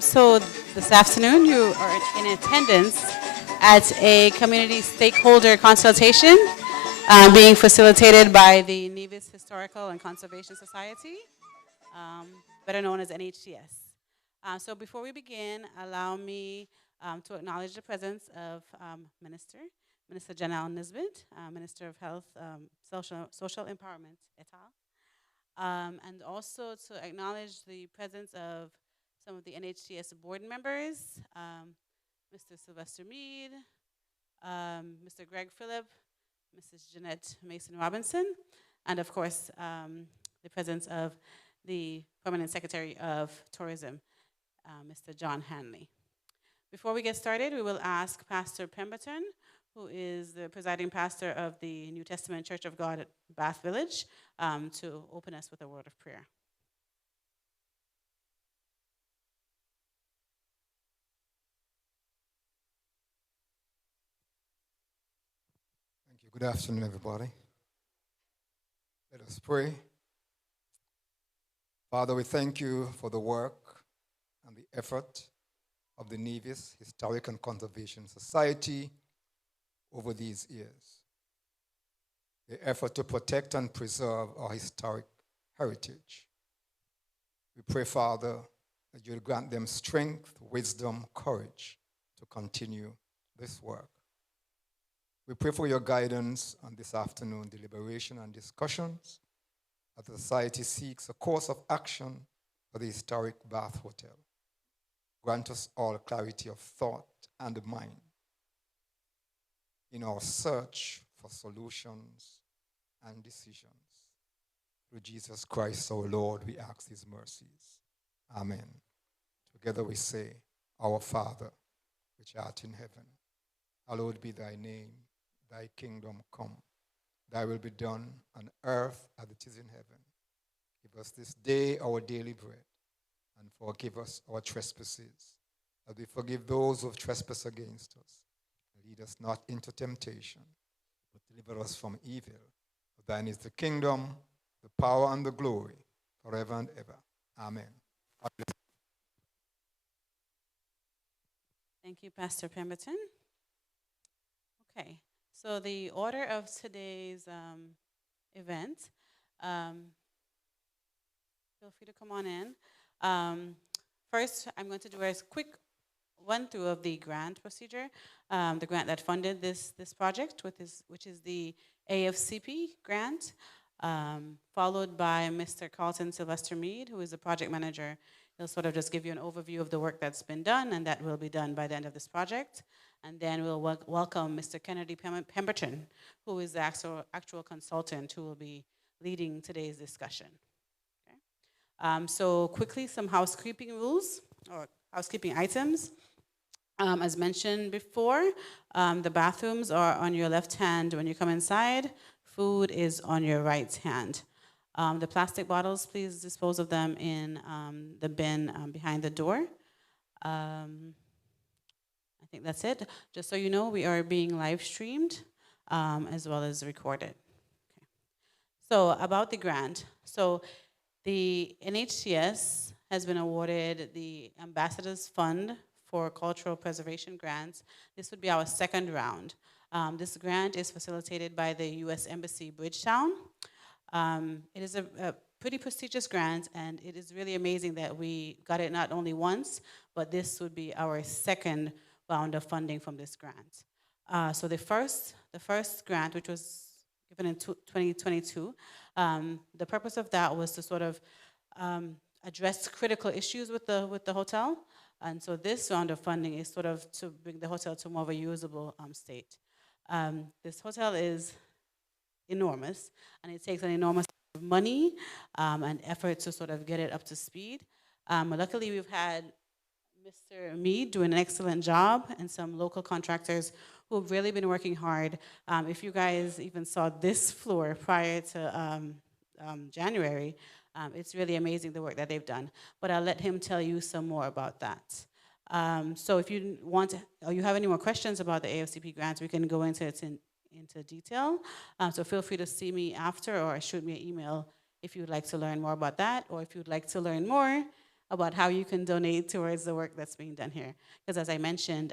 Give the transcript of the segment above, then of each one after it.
So this afternoon, you are in attendance at a community stakeholder consultation being facilitated by the Nevis Historical and Conservation Society, um, better known as NHTS. So before we begin, allow me to acknowledge the presence of Minister Janelle Nisbet, Minister of Health, Social Empowerment, et al. And also to acknowledge the presence of some of the NHTS board members, Mr. Sylvester Mead, Mr. Greg Phillip, Mrs. Jeanette Mason Robinson, and of course, the presence of the Permanent Secretary of Tourism, Mr. John Hanley. Before we get started, we will ask Pastor Pemberton, who is the presiding pastor of the New Testament Church of God at Bath Village, to open us with a word of prayer. Thank you. Good afternoon, everybody. Let us pray. Father, we thank you for the work and the effort of the Nevis Historic and Conservation Society over these years. The effort to protect and preserve our historic heritage. We pray, Father, that you will grant them strength, wisdom, courage to continue this work. We pray for your guidance on this afternoon deliberation and discussions as the society seeks a course of action for the historic Bath Hotel. Grant us all clarity of thought and mind in our search for solutions and decisions. Through Jesus Christ, our Lord, we ask these mercies. Amen. Together we say, Our Father, which art in heaven, hallowed be thy name. Thy kingdom come. Thy will be done on earth as it is in heaven. Give us this day our daily bread, and forgive us our trespasses, as we forgive those who have trespassed against us. Lead us not into temptation, but deliver us from evil. For thine is the kingdom, the power, and the glory, forever and ever. Amen. Thank you, Pastor Pemberton. Okay. So the order of today's event, feel free to come on in. First, I'm going to do a quick run-through of the grant procedure, the grant that funded this project, which is the AFCP grant, followed by Mr. Carlton Sylvester Mead, who is the project manager. He'll sort of just give you an overview of the work that's been done and that will be done by the end of this project. And then we'll welcome Mr. Kennedy Pemberton, who is the actual consultant who will be leading today's discussion. Okay. So quickly, some housekeeping rules or housekeeping items. As mentioned before, the bathrooms are on your left hand when you come inside. Food is on your right hand. The plastic bottles, please dispose of them in the bin behind the door. I think that's it. Just so you know, we are being live streamed as well as recorded. Okay. So about the grant. So the NHTS has been awarded the Ambassadors Fund for Cultural Preservation Grants. This would be our second round. This grant is facilitated by the U.S. Embassy Bridgetown. It is a pretty prestigious grant, and it is really amazing that we got it not only once, but this would be our second round of funding from this grant. So the first grant, which was given in 2022, the purpose of that was to sort of address critical issues with the hotel, and so this round of funding is sort of to bring the hotel to more of a usable state. This hotel is enormous, and it takes an enormous amount of money and effort to sort of get it up to speed. Luckily, we've had Mr. Mead doing an excellent job, and some local contractors who have really been working hard. If you guys even saw this floor prior to January, it's really amazing the work that they've done. But I'll let him tell you some more about that. So if you want to, or you have any more questions about the AFCP grants, we can go into it into detail. So feel free to see me after or shoot me an email if you'd like to learn more about that, or if you'd like to learn more about how you can donate towards the work that's being done here. Because as I mentioned,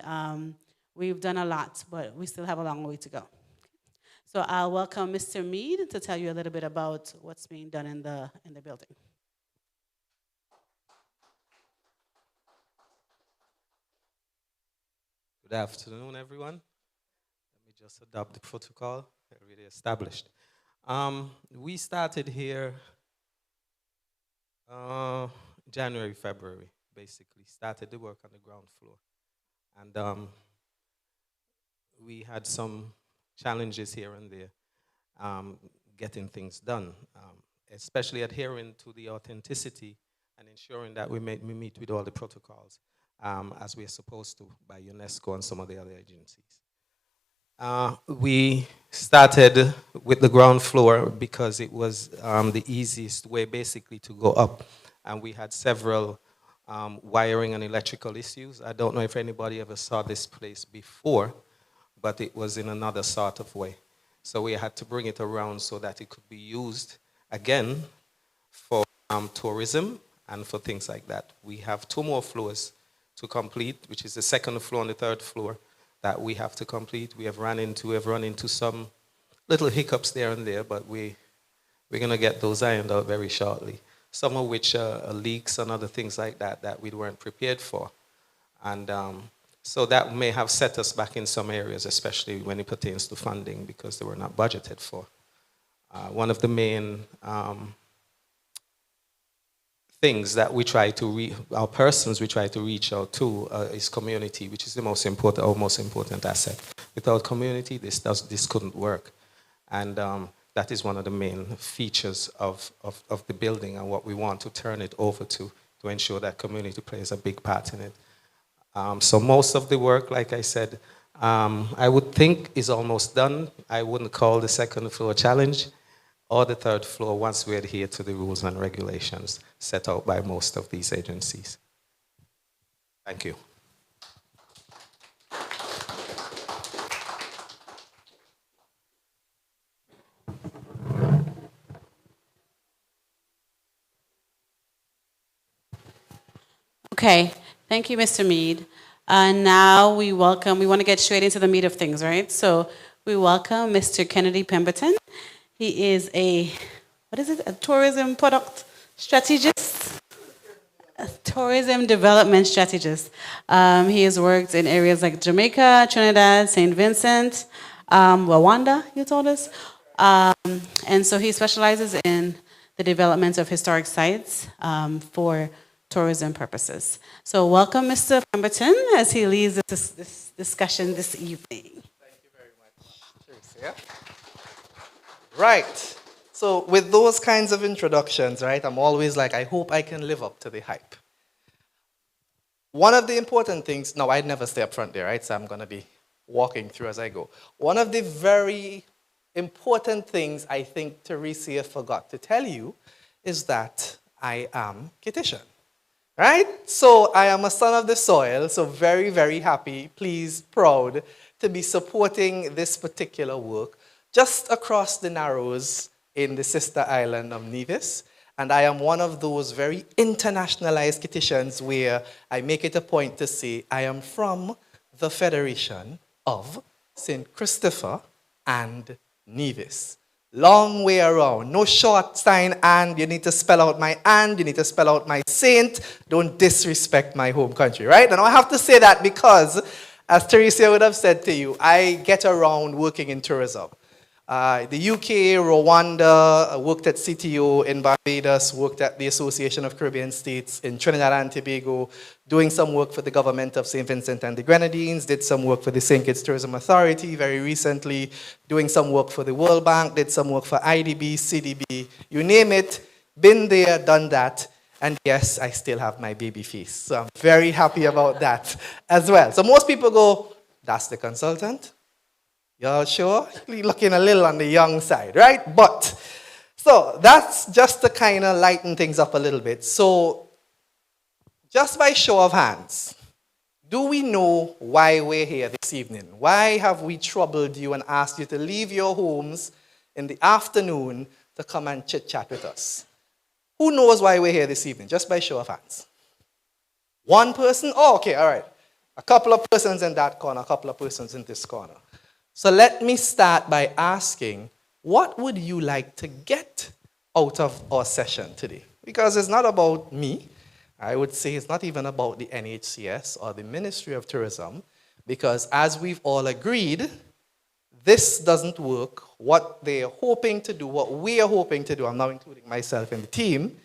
we've done a lot, but we still have a long way to go. So I'll welcome Mr. Mead to tell you a little bit about what's being done in the building. Good afternoon, everyone. Let me just adopt the protocol already established. We started here January, February, basically. Started the work on the ground floor. And we had some challenges here and there getting things done, especially adhering to the authenticity and ensuring that we meet with all the protocols as we are supposed to by UNESCO and some of the other agencies. We started with the ground floor because it was the easiest way basically to go up. And we had several wiring and electrical issues. I don't know if anybody ever saw this place before, but it was in another sort of way. So we had to bring it around so that it could be used again for tourism and for things like that. We have 2 more floors to complete, which is the 2nd floor and the 3rd floor that we have to complete. We have run into some little hiccups there and there, but we're going to get those ironed out very shortly. Some of which are leaks and other things like that that we weren't prepared for. And so that may have set us back in some areas, especially when it pertains to funding, because they were not budgeted for. One of the main things that we try to our persons we try to reach out to is community, which is the most important, our most important asset. Without community, this couldn't work, and that is one of the main features of the building and what we want to turn it over to ensure that community plays a big part in it. So most of the work, like I said, I would think is almost done. I wouldn't call the 2nd floor challenge or the 3rd floor once we adhere to the rules and regulations set out by most of these agencies. Thank you. Okay, thank you, Mr. Mead. Now we want to get straight into the meat of things, right? So we welcome Mr. Kennedy Pemberton. He is a tourism product strategist? A tourism development strategist. He has worked in areas like Jamaica, Trinidad, St. Vincent, Rwanda, you told us. And so he specializes in the development of historic sites for tourism purposes. So welcome, Mr. Pemberton, as he leads this discussion this evening. Thank you very much, Teresa. Right. So with those kinds of introductions, right, I'm always like, I hope I can live up to the hype. One of the important things, no, I'd never stay up front there, right? So I'm going to be walking through as I go. One of the very important things I think Teresa forgot to tell you is that I am Kittitian. Right? So I am a son of the soil, so very, very happy, pleased, proud to be supporting this particular work just across the Narrows in the sister island of Nevis. And I am one of those very internationalized Kittitians where I make it a point to say I am from the Federation of St. Christopher and Nevis. Long way around. No short sign and. You need to spell out my and. You need to spell out my saint. Don't disrespect my home country, right? And I have to say that because, as Teresa would have said to you, I get around working in tourism. The UK, Rwanda, worked at CTO in Barbados, worked at the Association of Caribbean States in Trinidad and Tobago, doing some work for the government of St. Vincent and the Grenadines, did some work for the St. Kitts Tourism Authority very recently, doing some work for the World Bank, did some work for IDB, CDB, you name it, been there, done that, and yes, I still have my baby face. So I'm very happy about that as well. So most people go, that's the consultant? Y'all sure? You're looking a little on the young side, right? But, so that's just to kind of lighten things up a little bit. So, just by show of hands, do we know why we're here this evening? Why have we troubled you and asked you to leave your homes in the afternoon to come and chit-chat with us? Who knows why we're here this evening? Just by show of hands. One person? Oh, okay, all right. A couple of persons in that corner, a couple of persons in this corner. So let me start by asking, what would you like to get out of our session today? Because it's not about me. I would say it's not even about the NHCS or the Ministry of Tourism, because as we've all agreed, this doesn't work. What they're hoping to do, what we are hoping to do, I'm now including myself in the team,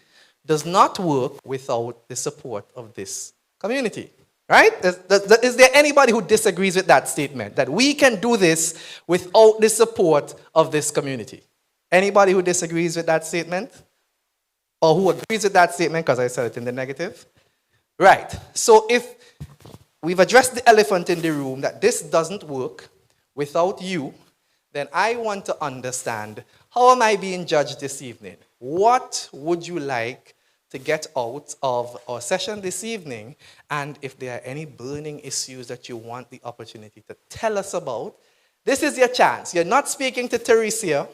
does not work without the support of this community. Right? Is there anybody who disagrees with that statement? That we can do this without the support of this community? Anybody who disagrees with that statement? Or who agrees with that statement, because I said it in the negative? Right. So if we've addressed the elephant in the room, that this doesn't work without you, then I want to understand, how am I being judged this evening? What would you like to get out of our session this evening? And if there are any burning issues that you want the opportunity to tell us about, this is your chance. You're not speaking to Teresia.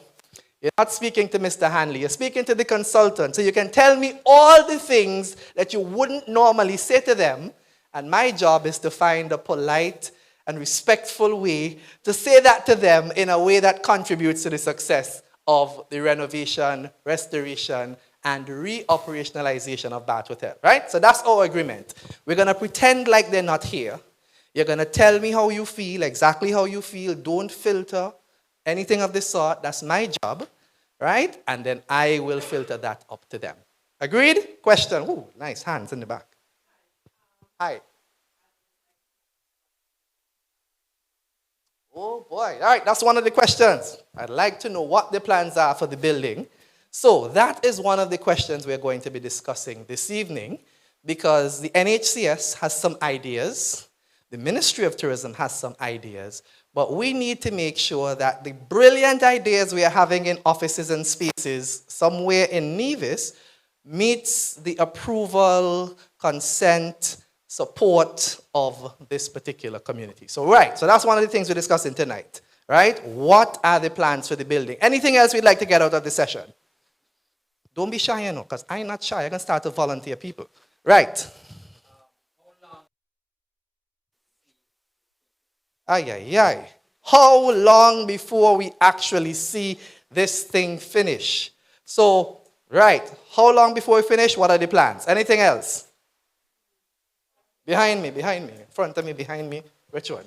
You're not speaking to Mr. Hanley. You're speaking to the consultant. So you can tell me all the things that you wouldn't normally say to them. And my job is to find a polite and respectful way to say that to them in a way that contributes to the success of the renovation, restoration, and reoperationalization of that hotel, right? So that's our agreement. We're going to pretend like they're not here. You're going to tell me how you feel, exactly how you feel. Don't filter anything of this sort. That's my job, right? And then I will filter that up to them. Agreed? Question. Ooh, nice hands in the back. Hi. Oh boy. All right, that's one of the questions. I'd like to know what the plans are for the building. So that is one of the questions we're going to be discussing this evening, because the NHCS has some ideas, the Ministry of Tourism has some ideas, but we need to make sure that the brilliant ideas we are having in offices and spaces somewhere in Nevis meets the approval, consent, support of this particular community. So that's one of the things we're discussing tonight, right? What are the plans for the building? Anything else we'd like to get out of the session? Don't be shy, you know, because I'm not shy. I can start to volunteer people. Right. How long before we actually see this thing finish? So, right. How long before we finish? What are the plans? Anything else? Behind me. In front of me, behind me. Which one?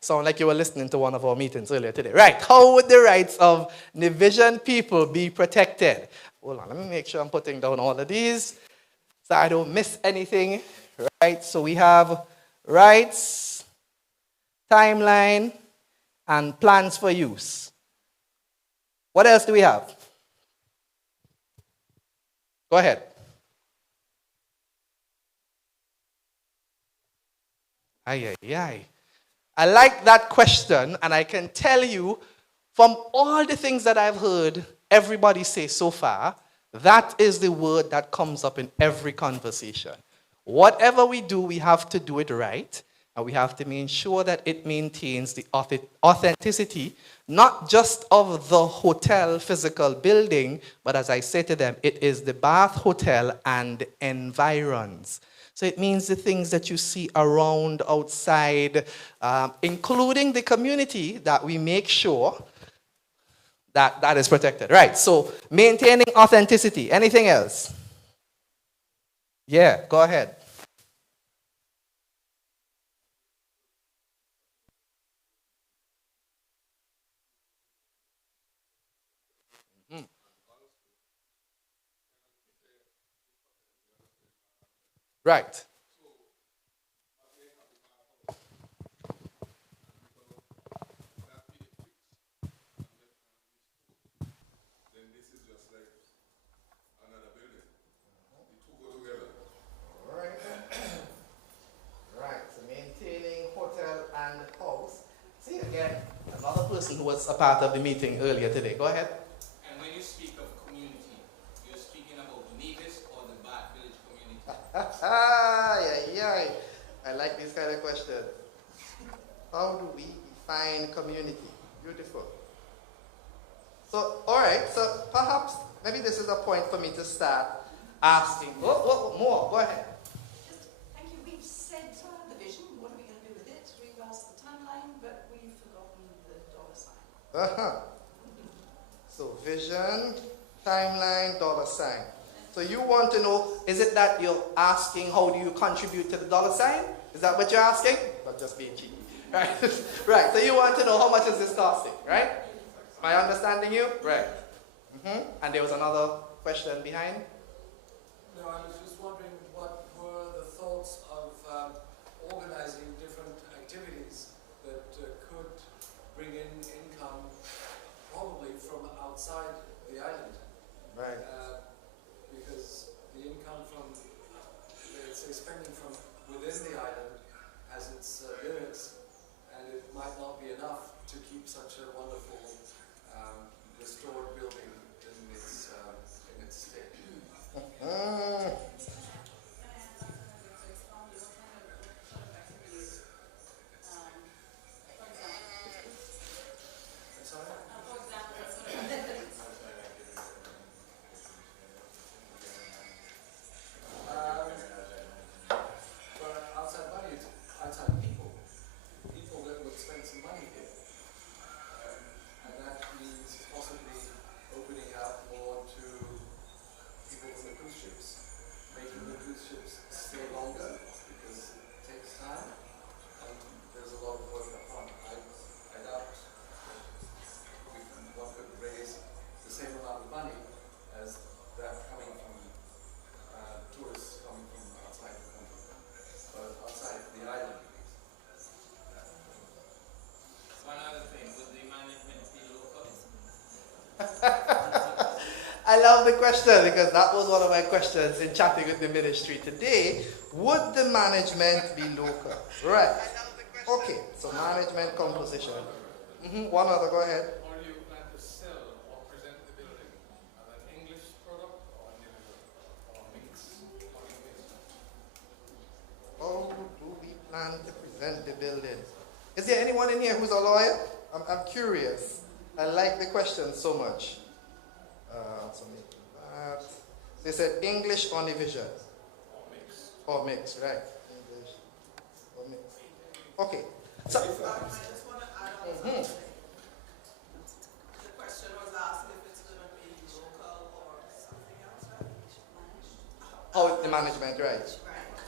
Sound like you were listening to one of our meetings earlier today. Right. How would the rights of Nevision people be protected? Hold on. Let me make sure I'm putting down all of these so I don't miss anything. Right. So we have rights, timeline, and plans for use. What else do we have? Go ahead. I like that question, and I can tell you from all the things that I've heard everybody say so far, that is the word that comes up in every conversation. Whatever we do, we have to do it right, and we have to make sure that it maintains the authenticity, not just of the hotel physical building, but as I say to them, it is the Bath Hotel and environs. So it means the things that you see around, outside, including the community, that we make sure that that is protected. Right, so maintaining authenticity. Anything else? Yeah, go ahead. Right. Person who was a part of the meeting earlier today. Go ahead. And when you speak of community, you're speaking about Nevis or the Bath Village community? I like this kind of question. How do we define community? Beautiful. So, all right, so perhaps maybe a point for me to start asking. More, go ahead. Thank you. We've said the vision. What are we going to do with it? We've asked the timeline, but we've forgotten the dollar sign. So vision, timeline, dollar sign. So you want to know, is it that you're asking how do you contribute to the dollar sign? Is that what you're asking? Not just being cheeky. Right? Right. So you want to know how much is this costing, right? Am I understanding you? Right. And there was another question behind. No, I was just wondering what were the thoughts of organizing different activities that could bring in income, probably from outside the island. Right. Because the income from, let's say, spending from within the island has its limits, and it might not be enough to keep such a wonderful restored building in its state. But outside money, it's outside people that would spend some money here. And that means possibly opening up more to people from the cruise ships, making the cruise ships stay longer because it takes time and there's a lot of work upfront. I doubt one could raise the same amount of money as that coming from tourists coming from outside the country, but outside the island. One other thing, would the management be local? I love the question because that was one of my questions in chatting with the ministry today. Would the management be local? Right. Okay, so management composition. One other, go ahead. Or do you plan to sell or present the building as an English product or mix? How do we plan to present the building? Is there anyone in here who's a lawyer? I'm curious. I like the question so much. They said English or division? Or mix, right. English or mix. Okay. So, I just want to add on something. The question was asked if it's going to be local or something else, right? oh, the management, right. Right.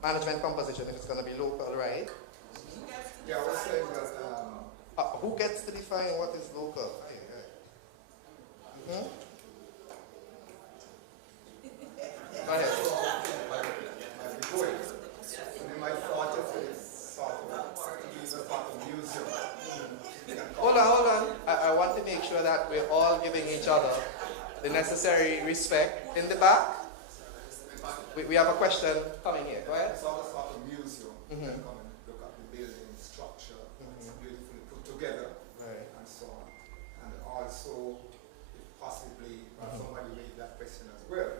Management composition, if it's going to be local, right. Who gets to Yeah, I was decide saying what's that local? Who gets to define what is local? Okay, right. Go ahead. might be good. And in my thought of it is sort of use a part of museum. Hold on. I want to make sure that we're all giving each other the necessary respect. In the back, we have a question coming here. Go ahead. It's all a sort of museum. You can come and look at the building structure. It's beautifully put together. Right. And so on. And also, if possibly, somebody made that question as well,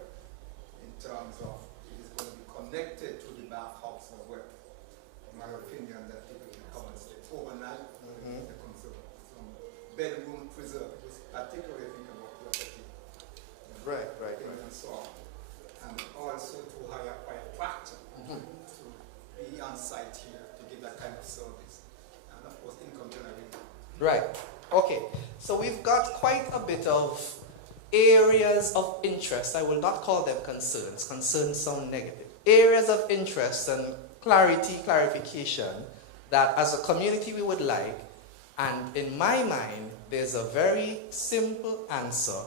in terms of it is going to be connected to the bathhouse as well. In my opinion, that people can come and stay overnight, they conserve some bedroom preserve, particularly thinking about property. Right. And so on. And also to hire quite a tractor to be on site here to give that kind of service. And of course, income generating. Right. Okay. So we've got quite a bit of areas of interest. I will not call them concerns. Concerns sound negative. Areas of interest and clarification that as a community we would like. And in my mind, there's a very simple answer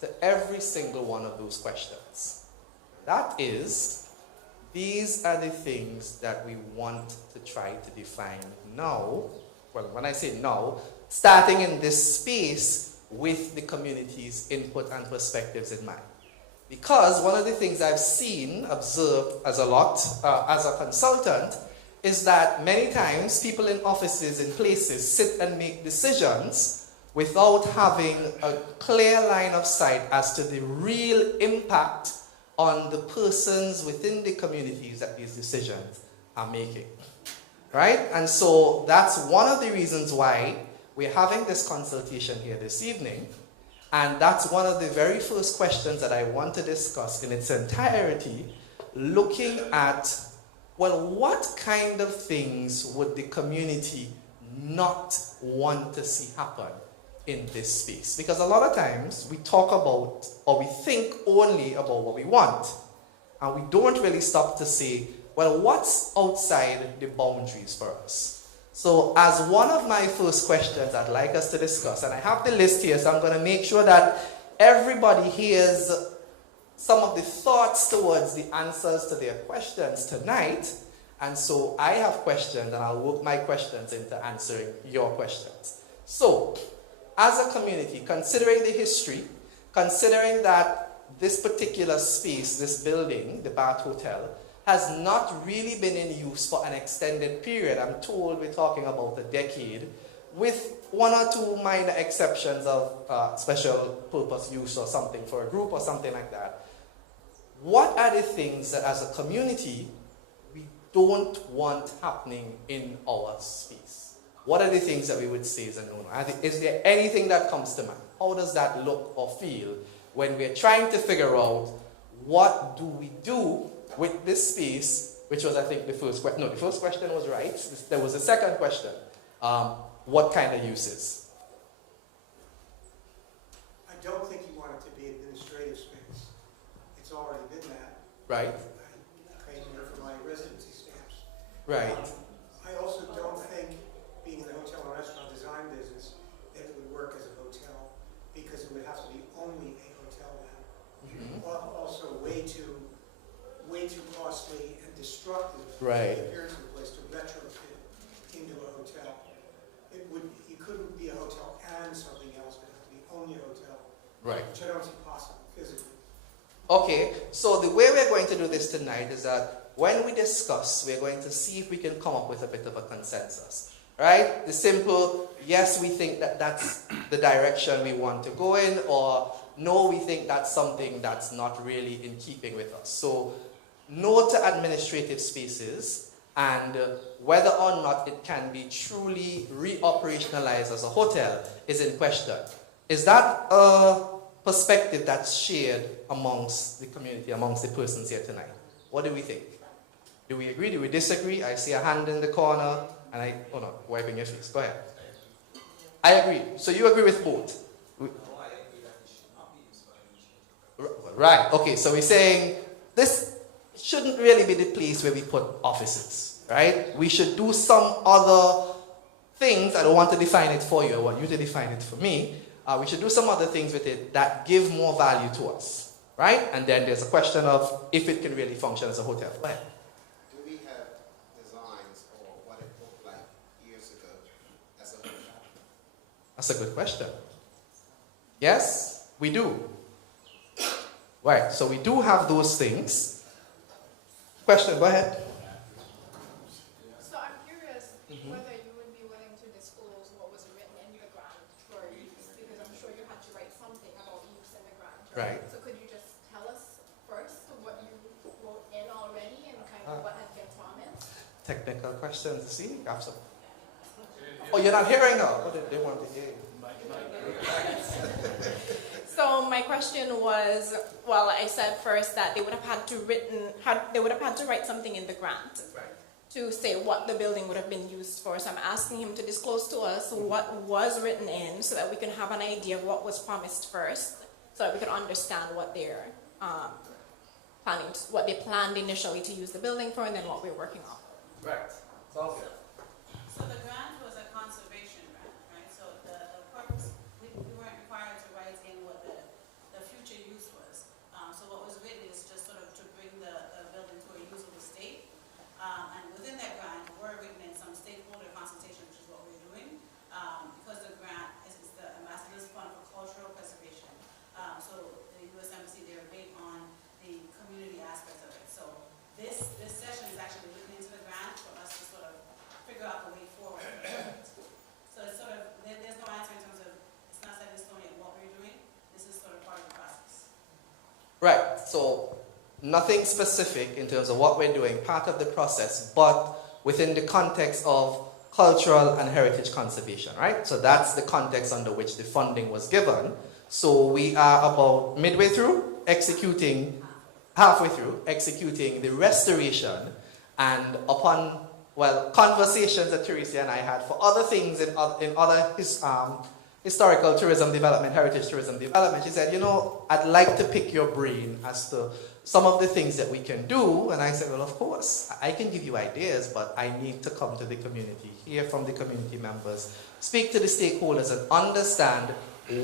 to every single one of those questions. That is, these are the things that we want to try to define now. Well, when I say now, starting in this space with the community's input and perspectives in mind. Because one of the things I've observed as a consultant, is that many times people in offices and places sit and make decisions without having a clear line of sight as to the real impact on the persons within the communities that these decisions are making. Right? And so that's one of the reasons why we're having this consultation here this evening. And that's one of the very first questions that I want to discuss in its entirety, looking at, well, what kind of things would the community not want to see happen in this space? Because a lot of times we talk about, or we think only about what we want, and we don't really stop to say, well, what's outside the boundaries for us? So as one of my first questions I'd like us to discuss, and I have the list here, so I'm going to make sure that everybody hears some of the thoughts towards the answers to their questions tonight. And so I have questions, and I'll work my questions into answering your questions. So, as a community, considering the history, considering that this particular space, this building, the Bath Hotel, has not really been in use for an extended period. I'm told we're talking about a decade, with one or two minor exceptions of special purpose use or something for a group or something like that. What are the things that as a community we don't want happening in our space? What are the things that we would say is a no-no? Is there anything that comes to mind? How does that look or feel when we're trying to figure out what do we do with this space, which was, I think, the first question. No, the first question was right. There was a second question. What kind of uses? I don't think you want it to be administrative space. It's already been that. Right. I came here for my residency stamps. Right. I also don't think, being in the hotel and restaurant design business, that it would work as a hotel, because it would have to be only a hotel now. Mm-hmm. Also way too costly and destructive Right. to the appearance of the place to retrofit into a hotel. You couldn't be a hotel and something else, but it had to be only a hotel. Right. Which I don't see possible physically. Okay, so the way we're going to do this tonight is that when we discuss, we're going to see if we can come up with a bit of a consensus. Right? The simple, yes, we think that that's the direction we want to go in, or no, we think that's something that's not really in keeping with us. So, no to administrative spaces, and whether or not it can be truly reoperationalized as a hotel is in question. Is that a perspective that's shared amongst the community, amongst the persons here tonight? What do we think? Do we agree? Do we disagree? I see a hand in the corner, and oh no, wiping your face. Go ahead. I agree. So you agree with both? Right. Okay, so we're saying this shouldn't really be the place where we put offices, right? We should do some other things. I don't want to define it for you. I want you to define it for me. We should do some other things with it that give more value to us, right? And then there's a question of if it can really function as a hotel. Go ahead. Do we have designs or what it looked like years ago as a hotel? That's a good question. Yes, we do. Right, so we do have those things. Question, go ahead. So I'm curious whether you would be willing to disclose what was written in the grant for use, because I'm sure you had to write something about use in the grant. Right. So could you just tell us first what you wrote in already and kind of what had been promised? Technical questions, see? Absolutely. Oh, you're not hearing her? What did they want to hear? So my question was, well, I said first that they would have had to write something in the grant to say what the building would have been used for. So I'm asking him to disclose to us what was written in so that we can have an idea of what was promised first, so that we can understand what they're what they planned initially to use the building for, and then what we're working on. Right. Sounds good. So the grant was a conservation grant, right? So the purpose, we weren't required to write in what the future use was. So what was written is just sort of to bring the building to a usable state. And within that grant, we're written in some stakeholder consultation, which is what we're doing. Because the grant is the Ambassador's Fund for Cultural Preservation. So the U.S. Embassy, they're big on the community aspect of it. So this session is actually written into the grant for us to sort of figure out the way forward. So it's sort of, there's no answer in terms of, it's not set in stone yet what we're doing. This is sort of part of the process. Right, so nothing specific in terms of what we're doing, part of the process, but within the context of cultural and heritage conservation, right? So that's the context under which the funding was given So we are about midway through, halfway through, executing the restoration, and upon, conversations that Teresa and I had for other things in other historical tourism development, heritage tourism development, she said, I'd like to pick your brain as to some of the things that we can do. And I said, well, of course, I can give you ideas, but I need to come to the community, hear from the community members, speak to the stakeholders, and understand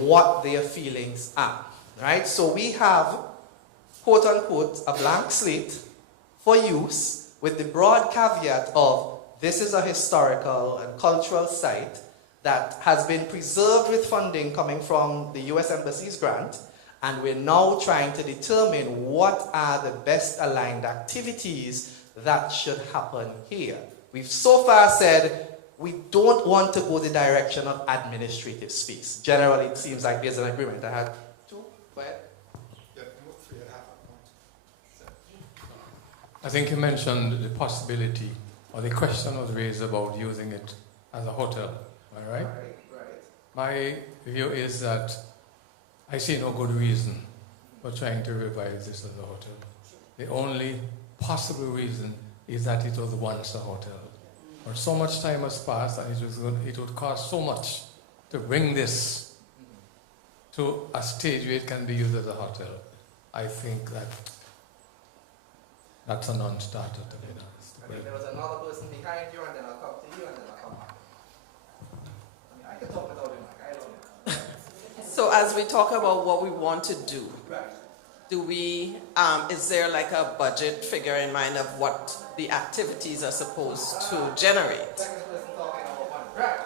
what their feelings are, right? So we have, quote unquote, a blank slate for use with the broad caveat of this is a historical and cultural site that has been preserved with funding coming from the US Embassy's grant, and we're now trying to determine what are the best aligned activities that should happen here. We've so far said we don't want to go the direction of administrative space. Generally, it seems like there's an agreement. I had two. Go ahead. Yeah, 2 or 3 and a half points. I think you mentioned the possibility, or the question was raised about using it as a hotel. Am I right? Right. My view is that I see no good reason for trying to revise this as a hotel. The only possible reason is that it was once a hotel. But so much time has passed, and it would cost so much to bring this to a stage where it can be used as a hotel. I think that's a non-starter, to be honest. I think there was another person behind you, and then I'll come to you, and then I'll come back. I can talk without him, I don't know. So as we talk about what we want to do, Right. do we, is there like a budget figure in mind of what the activities are supposed to generate? Second person talking about one. Right.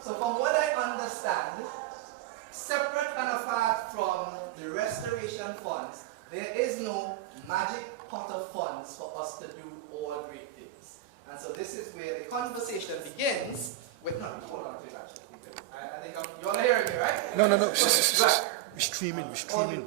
So from what I understand, separate and apart from the restoration funds, there is no magic pot of funds for us to do all great things. And so this is where the conversation begins with, no, hold on to it actually. I think you're all hearing me, right? No. Right. We're streaming. Sorry.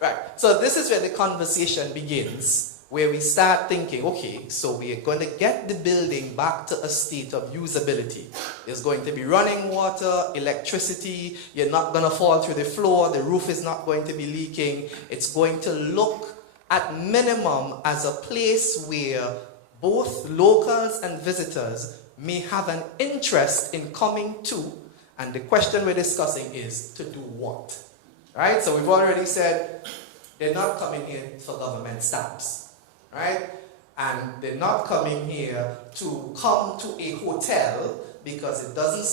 Right. So this is where the conversation begins, where we start thinking, okay, so we are going to get the building back to a state of usability. There's going to be running water, electricity, you're not going to fall through the floor, the roof is not going to be leaking. It's going to look at minimum as a place where both locals and visitors may have an interest in coming to, and the question we're discussing is to do what? Right? So we've already said they're not coming here for government stamps, right? And they're not coming here to come to a hotel because there doesn't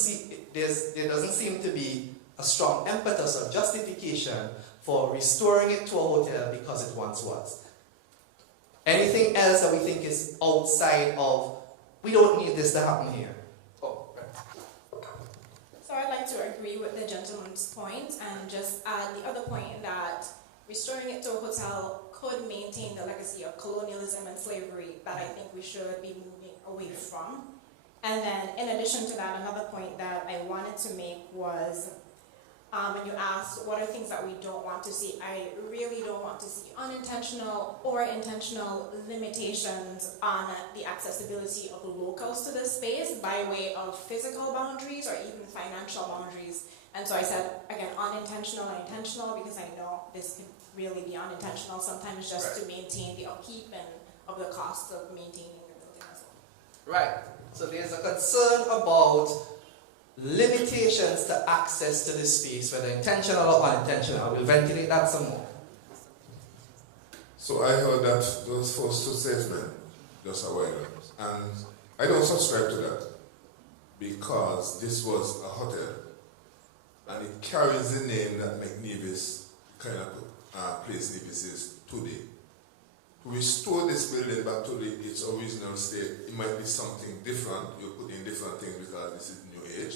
seem to be a strong impetus or justification for restoring it to a hotel because it once was. Anything else that we think is outside of, we don't need this to happen here? Oh, right. So I'd like to agree with the gentleman's point and just add the other point that restoring it to a hotel could maintain the legacy of colonialism and slavery that I think we should be moving away from. And then in addition to that, another point that I wanted to make was, when you asked what are things that we don't want to see, I really don't want to see unintentional or intentional limitations on the accessibility of locals to this space by way of physical boundaries or even financial boundaries. And so I said, again, unintentional and intentional, because I know this can really be unintentional sometimes just to maintain the upkeep and of the cost of maintaining the building as well. Right. So there's a concern about limitations to access to this space, whether intentional or unintentional. We'll ventilate that some more. So I heard that those first two statements just a while ago, and I don't subscribe to that because this was a hotel and it carries the name that make Nevis kind of place Nevis is today. To restore this building back to its original state, it might be something different. You put in different things because this is new age.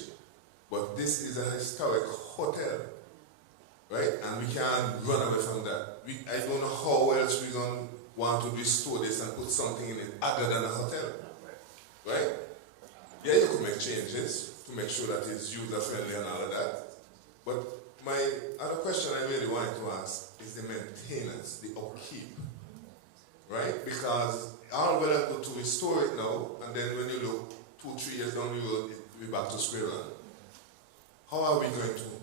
But this is a historic hotel, right? And we can't run away from that. I don't know how else we're going to want to restore this and put something in it other than a hotel, right? Yeah, you could make changes to make sure that it's user-friendly and all of that. But my other question I really wanted to ask is the maintenance, the upkeep, right? Because all well and good to restore it now, and then when you look 2-3 years down the road, it will be back to square one. how are we going to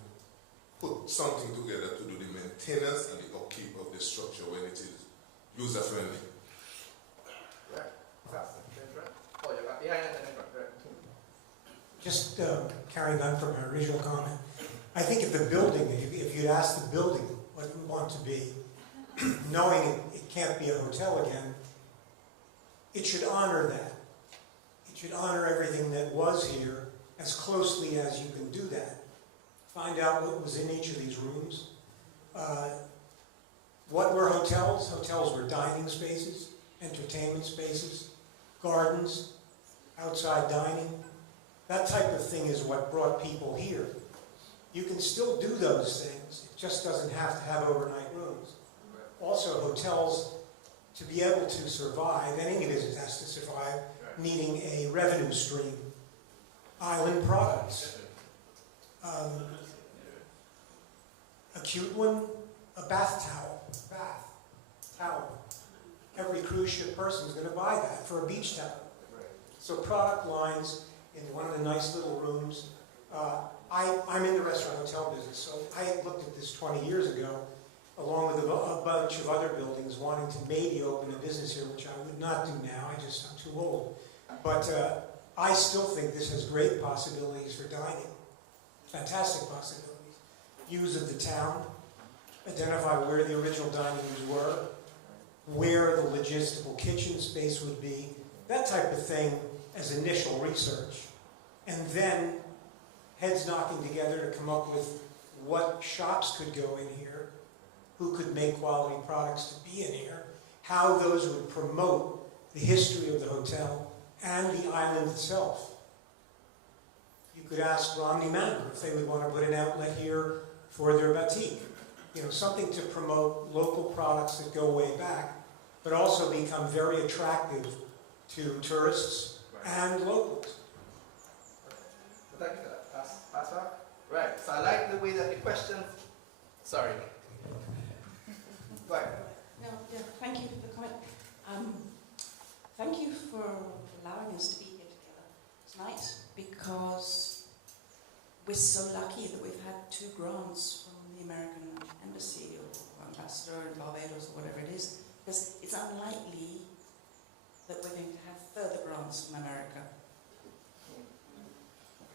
put something together to do the maintenance and the upkeep of the structure when it is user-friendly? Right. Oh, you got behind and then in front. Right. Just carrying on from my original comment, I think if the building, if you'd asked the building what we want to be, knowing it can't be a hotel again, it should honor that. It should honor everything that was here as closely as you can do that. Find out what was in each of these rooms. What were hotels? Hotels were dining spaces, entertainment spaces, gardens, outside dining. That type of thing is what brought people here. You can still do those things. It just doesn't have to have overnight rooms. Also, hotels, to be able to survive, any business has to survive, needing a revenue stream. Island products. A cute one, a bath towel. Towel. Every cruise ship person is going to buy that for a beach towel. So product lines in one of the nice little rooms. I'm in the restaurant hotel business, so I had looked at this 20 years ago, along with a bunch of other buildings, wanting to maybe open a business here, which I would not do now. I'm too old. But I still think this has great possibilities for dining. Fantastic possibilities. Views of the town, identify where the original dining rooms were, where the logistical kitchen space would be, that type of thing as initial research. And then heads knocking together to come up with what shops could go in here, who could make quality products to be in here, how those would promote the history of the hotel and the island itself. You could ask Romney Manor if they would want to put an outlet here for their batik. You know, something to promote local products that go way back, but also become very attractive to tourists and locals. Thank you for that. Pass back? Right. So I like the way that the question. Sorry. Go ahead. No, yeah, thank you for the comment. Thank you for allowing us to be here together tonight, because we're so lucky that we've had 2 grants from the American Embassy or Ambassador in Barbados or whatever it is, because it's unlikely that we're going to have further grants from America.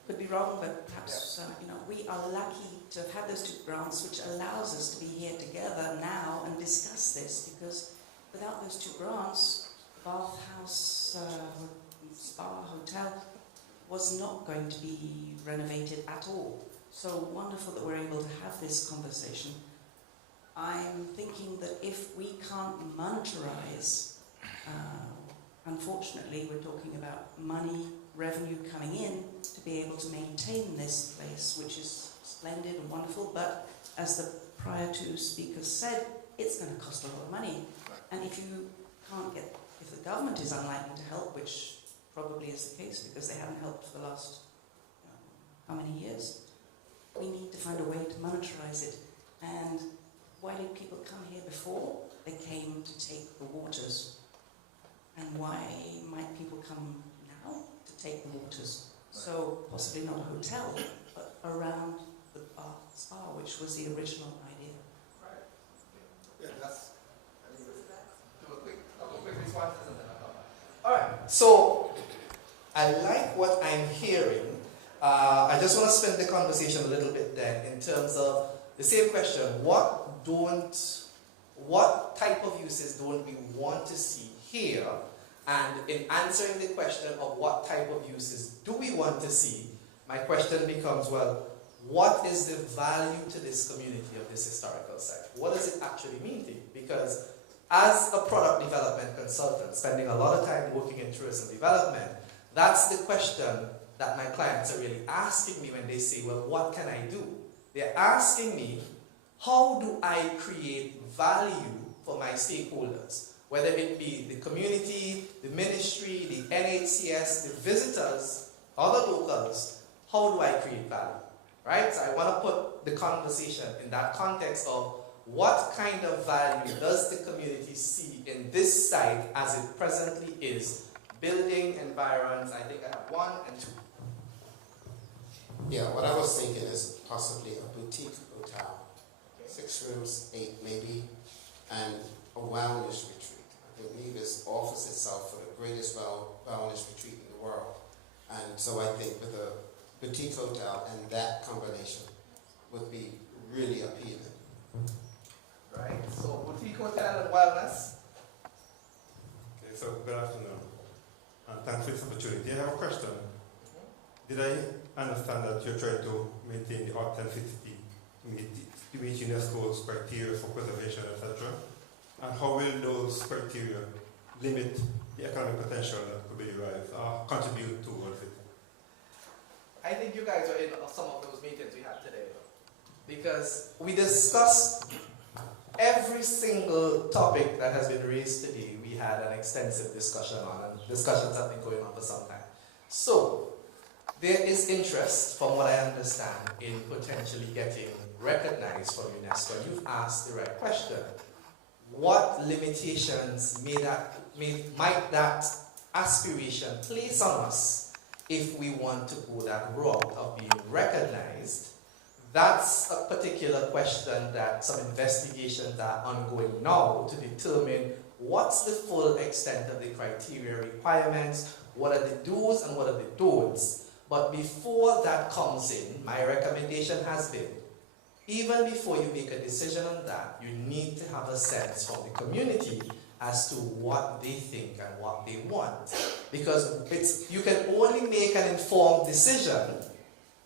Could be wrong, but perhaps we are lucky to have had those 2 grants, which allows us to be here together now and discuss this, because without those 2 grants, bathhouse, spa, hotel was not going to be renovated at all. So wonderful that we're able to have this conversation. I'm thinking that if we can't monetize, unfortunately we're talking about money, revenue coming in to be able to maintain this place, which is splendid and wonderful, but as the prior 2 speakers said, it's going to cost a lot of money. And if the government is unlikely to help, which probably is the case because they haven't helped for the last how many years, we need to find a way to monetize it. And why did people come here before? They came to take the waters. And why might people come now to take the waters? So possibly not a hotel, but around the bar, spa, which was the original idea. Right. Yeah, that's. Do a couple quick responses and then I'll come back. All right. So I like what I'm hearing. I just want to spend the conversation a little bit then in terms of the same question: what type of uses don't we want to see here? And in answering the question of what type of uses do we want to see, my question becomes, well, what is the value to this community of this historical site? What does it actually mean to you? Because as a product development consultant, spending a lot of time working in tourism development, that's the question that my clients are really asking me when they say, well, what can I do? They're asking me, how do I create value for my stakeholders? Whether it be the community, the ministry, the NHCS, the visitors, other locals, how do I create value? Right? So I want to put the conversation in that context of what kind of value does the community see in this site as it presently is? Building environs, I think I have 1 and 2. Yeah, what I was thinking is possibly a boutique hotel, 6 rooms, 8 maybe, and a wellness retreat. I think Nevis offers itself for the greatest wellness retreat in the world. And so I think with a boutique hotel and that combination would be really appealing. Right, so boutique hotel and wellness. Okay, so good afternoon. And thanks for this opportunity. I have a question. Did I understand that you're trying to maintain the authenticity to meet UNESCO's criteria for preservation, etc.? And how will those criteria limit the economic potential that could be derived or contribute towards it? I think you guys are in some of those meetings we had today, because we discussed every single topic that has been raised today. We had an extensive discussion on, and discussions have been going on for some time. So, there is interest, from what I understand, in potentially getting recognized from UNESCO. And you've asked the right question. What limitations might that aspiration place on us if we want to go that route of being recognized? That's a particular question that some investigations are ongoing now to determine what's the full extent of the criteria requirements, what are the do's and what are the don'ts. But before that comes in, my recommendation has been, even before you make a decision on that, you need to have a sense from the community as to what they think and what they want. Because you can only make an informed decision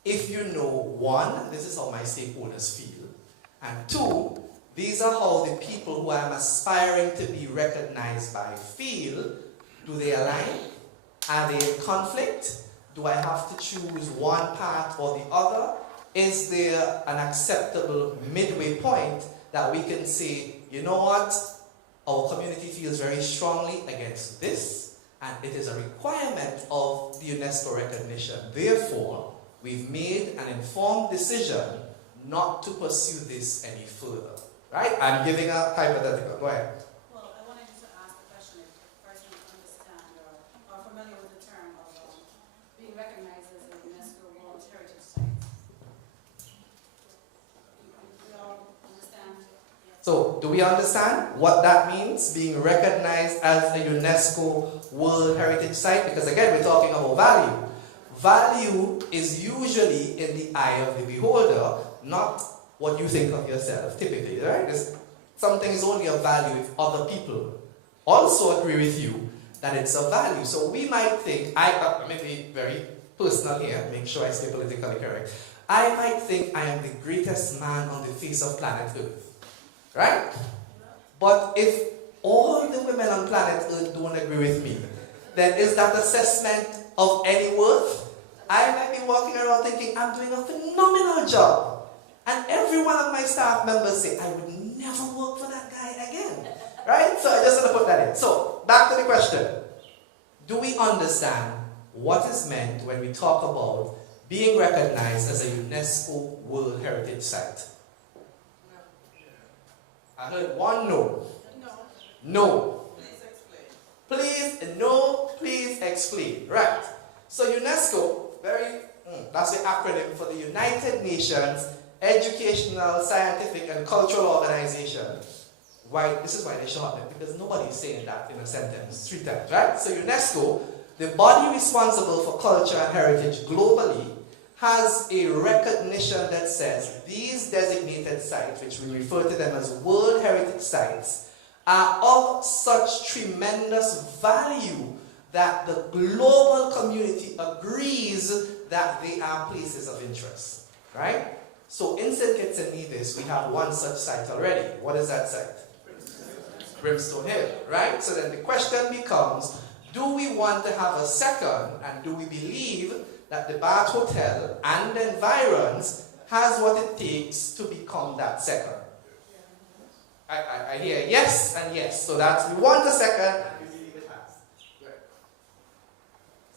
if you know, one, this is how my stakeholders feel, and two, these are how the people who I'm aspiring to be recognized by feel. Do they align? Are they in conflict? Do I have to choose one path or the other? Is there an acceptable midway point that we can say, you know what, our community feels very strongly against this, and it is a requirement of the UNESCO recognition. Therefore, we've made an informed decision not to pursue this any further. Right? I'm giving a hypothetical. Go ahead. Well, I wanted to ask the question if the person understand or are familiar with the term of being recognized as a UNESCO World Heritage Site. We all understand? So, do we understand what that means, being recognized as a UNESCO World Heritage Site? Because again, we're talking about value. Value is usually in the eye of the beholder, not what you think of yourself, typically, right? Something is only of value if other people also agree with you that it's of value. So we might think, I may be very personal here, make sure I stay politically correct. I might think I am the greatest man on the face of planet Earth, right? But if all the women on planet Earth don't agree with me, then is that assessment of any worth? I might be walking around thinking I'm doing a phenomenal job. And every one of my staff members say, I would never work for that guy again. Right? So I just want to put that in. So, back to the question. Do we understand what is meant when we talk about being recognized as a UNESCO World Heritage Site? I heard one no. No. Please explain. Please explain. Right. So UNESCO, that's the acronym for the United Nations Educational, Scientific, and Cultural Organization. Why? This is why they shorten it, because nobody is saying that in a sentence 3 times, right? So UNESCO, the body responsible for culture and heritage globally, has a recognition that says these designated sites, which we refer to them as World Heritage Sites, are of such tremendous value that the global community agrees that they are places of interest, right? So in St. Kitts and Nevis, we have one such site already. What is that site? Brimstone Hill, right? So then the question becomes, do we want to have a second, and do we believe that the Bath Hotel and environs has what it takes to become that second? I hear yes and yes. So that's, we want a second, and we believe it has.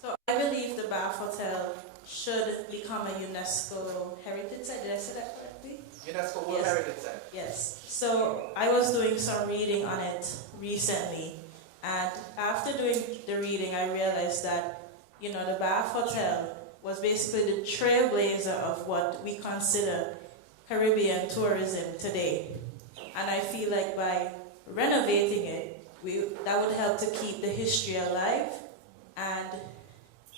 So I believe the Bath Hotel should become a UNESCO heritage site. Did I say that correctly? UNESCO World Heritage Site. Yes. So I was doing some reading on it recently, and after doing the reading, I realized that, the Bath Hotel was basically the trailblazer of what we consider Caribbean tourism today. And I feel like by renovating it, that would help to keep the history alive and,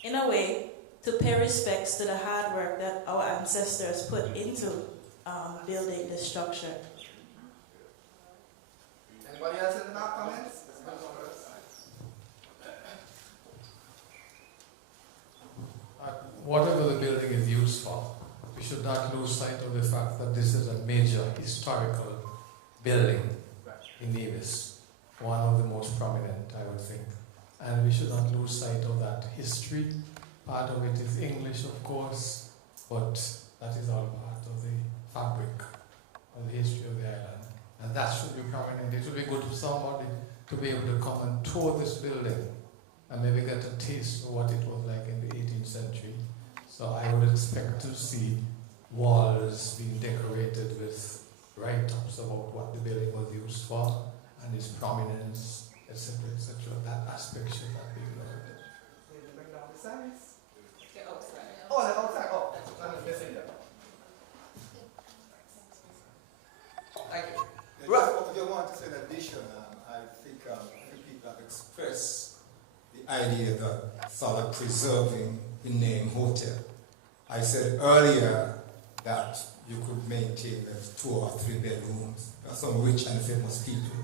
in a way, to pay respects to the hard work that our ancestors put into building the structure. Anybody else in the comments? Whatever the building is used for, we should not lose sight of the fact that this is a major historical building in Nevis, one of the most prominent, I would think. And we should not lose sight of that history. Part of it is English, of course, but that is all part of the fabric of the history of the island. And that should be prominent. It would be good for somebody to be able to come and tour this building and maybe get a taste of what it was like in the 18th century. So I would expect to see walls being decorated with write-ups about what the building was used for and its prominence, etc., etc. That aspect should not be ignored. Oh, the outside. Oh, I'm missing that. Thank you. Right. I just want to say in addition, I think people have expressed the idea that sort of preserving the name hotel. I said earlier that you could maintain 2 or 3 bedrooms. There are some rich and famous people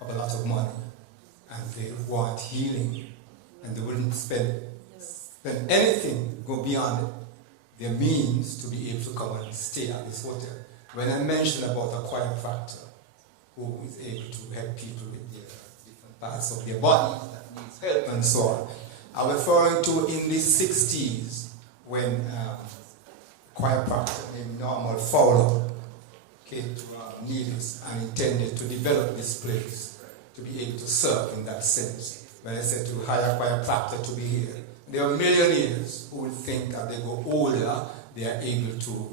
have a lot of money and they want healing and they wouldn't spend anything, go beyond their means to be able to come and stay at this hotel. When I mentioned about a chiropractor who is able to help people with their different parts of their body that needs help and so on, I'm referring to in the 60s when a chiropractor named Normal Fowler came to Nevis and intended to develop this place to be able to serve in that sense. When I said to hire a chiropractor to be here, there are millionaires who will think as they go older, they are able to,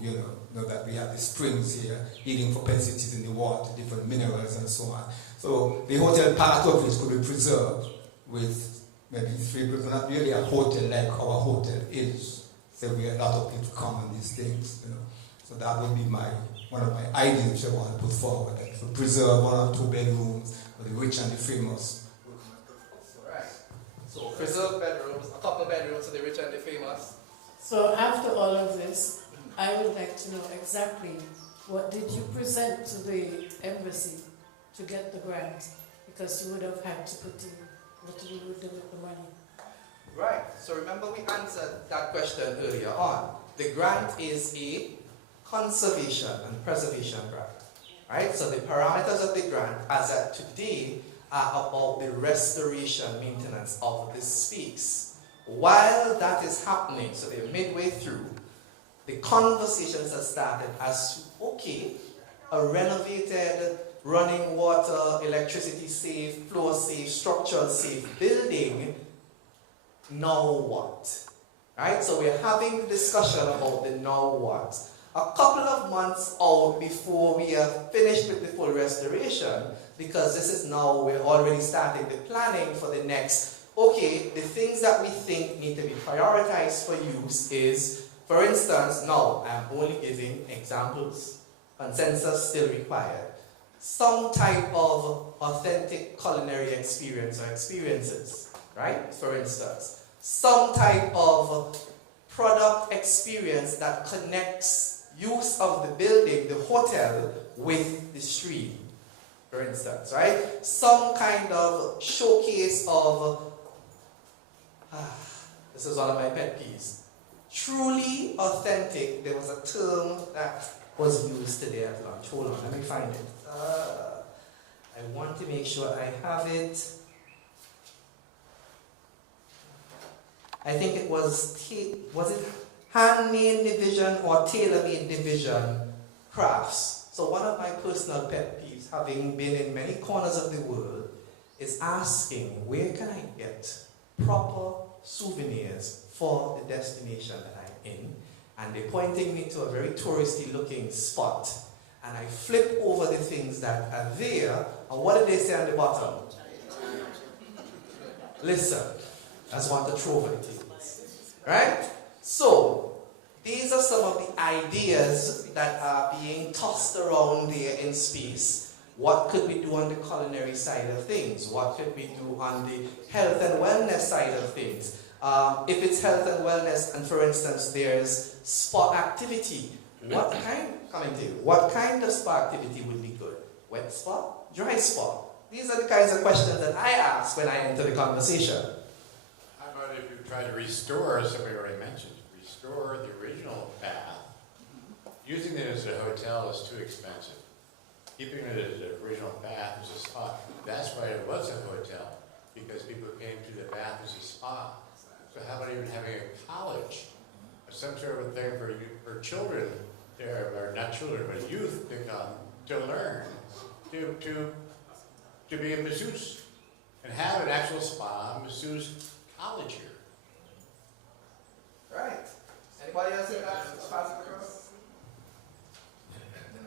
know that we have the springs here, healing propensities in the water, different minerals and so on. So the hotel part of it could be preserved with maybe 3 people, not really a hotel like our hotel is. So we have a lot of people come on these things, So that would be one of my ideas which I want to put forward, to preserve 1 or 2 bedrooms for the rich and the famous. Right. So preserve bedrooms, a couple of bedrooms for the rich and the famous. So after all of this, I would like to know exactly what did you present to the embassy to get the grant? Because you would have had to put in what you would do with the money. Right. So remember we answered that question earlier on. The grant is a conservation and preservation grant. Right? So the parameters of the grant as at today are about the restoration maintenance of the space. While that is happening, so they're midway through, the conversations have started as, okay, a renovated, running water, electricity safe, floor safe, structural safe building, now what? Right? So we're having the discussion about the now what. A couple of months out before we are finished with the full restoration, because this is now, we're already starting the planning for the next, okay, the things that we think need to be prioritized for use is, for instance, now I'm only giving examples, consensus still required, some type of authentic culinary experience or experiences, right? For instance, some type of product experience that connects use of the building, the hotel, with the stream, for instance, right? Some kind of showcase of, this is one of my pet peeves, truly authentic. There was a term that was used today at lunch. Hold on, let me find it. I want to make sure I have it. I think it was it handmade division or tailor-made division crafts. So one of my personal pet peeves, having been in many corners of the world, is asking, where can I get proper souvenirs for the destination that I'm in? And they're pointing me to a very touristy looking spot. And I flip over the things that are there, and what do they say on the bottom? Listen, I just want to throw over the tables. Right? So, these are some of the ideas that are being tossed around there in space. What could we do on the culinary side of things? What could we do on the health and wellness side of things? If it's health and wellness, and for instance, there's spa activity. What kind of spa activity would be good? Wet spa? Dry spa? These are the kinds of questions that I ask when I enter the conversation. How about if you try to restore, somebody already mentioned, restore the original bath? Using it as a hotel is too expensive. Keeping it as an original bath as a spa, that's why it was a hotel, because people came to the bath as a spa. So how about even having a college, or some sort of thing for children, or not children, but youth to learn, to be a masseuse, and have an actual spa, masseuse college here. Right. Anybody else in that?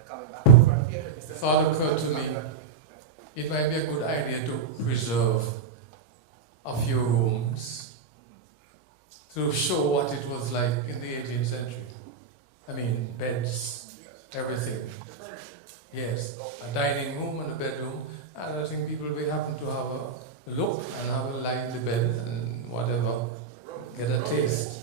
Coming back in front here. Thought occurred to me, it might be a good idea to preserve a few rooms to show what it was like in the 18th century. I mean, beds, everything. Yes, a dining room and a bedroom, and I think people will happen to have a look and have a lie in the bed and whatever, get a taste.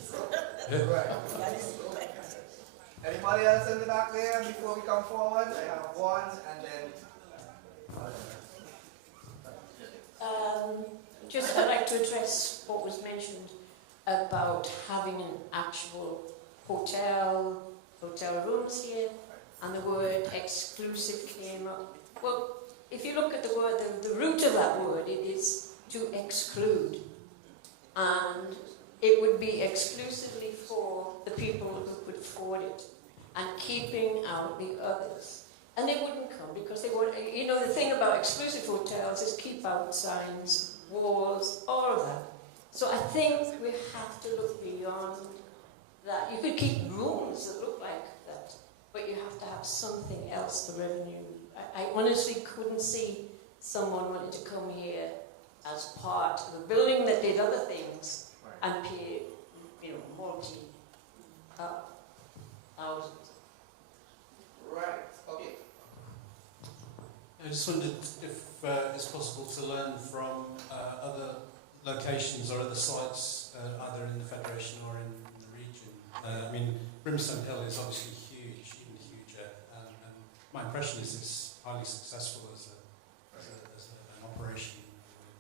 Anybody else in the back there before we come forward? I have one and then. Just I'd like to address what was mentioned about having an actual hotel rooms here, and the word exclusive came up. Well, if you look at the word, the root of that word, it is to exclude. And it would be exclusively for the people who could afford it, and keeping out the others. And they wouldn't come because they would, you know, the thing about exclusive hotels is keep out signs, walls, all of that. So I think we have to look beyond that. You could keep rooms that look like that, but you have to have something else for revenue. I honestly couldn't see someone wanting to come here as part of a building that did other things and pay, you know, thousands. Right. Okay. I just wondered if it's possible to learn from other locations or other sites, either in the Federation or in the region. I mean, Brimstone Hill is obviously huge, even huger, and my impression is it's highly successful as an operation,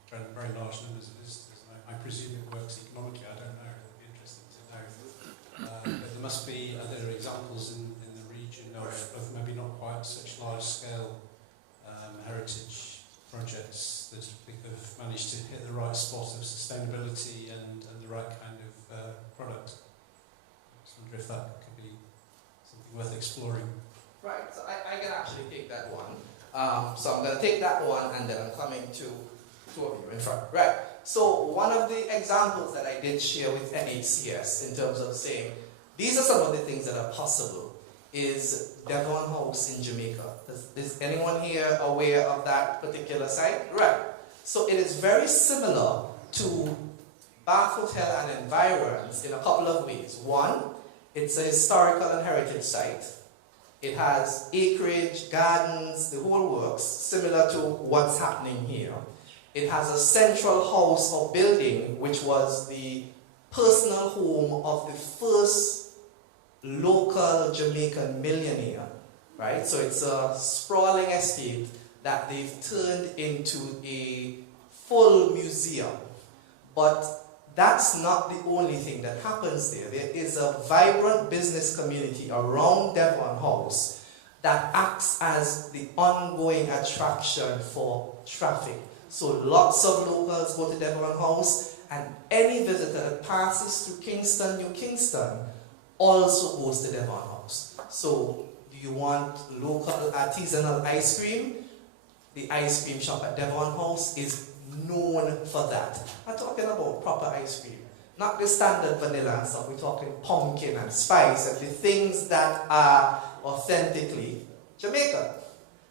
very large numbers of visitors. I presume it works economically. I don't know. It would be interesting to know. But there must be other examples in the region of maybe not quite such large scale heritage projects that have managed to hit the right spot of sustainability and the right kind of product. I just wonder if that could be something worth exploring. Right, so I can actually take that one. So I'm going to take that one and then I'm coming to two of you in front. Right, so one of the examples that I did share with NHCS in terms of saying, these are some of the things that are possible, is Devon House in Jamaica. Is anyone here aware of that particular site? Right. So it is very similar to Bath Hotel and Environs in a couple of ways. One, it's a historical and heritage site. It has acreage, gardens, the whole works, similar to what's happening here. It has a central house or building, which was the personal home of the first local Jamaican millionaire, right? So it's a sprawling estate that they've turned into a full museum. But that's not the only thing that happens there. There is a vibrant business community around Devon House that acts as the ongoing attraction for traffic. So lots of locals go to Devon House, and any visitor that passes through Kingston, New Kingston, also goes to Devon House. So, do you want local artisanal ice cream? The ice cream shop at Devon House is known for that. I'm talking about proper ice cream. Not the standard vanilla and stuff. We're talking pumpkin and spice and the things that are authentically Jamaican.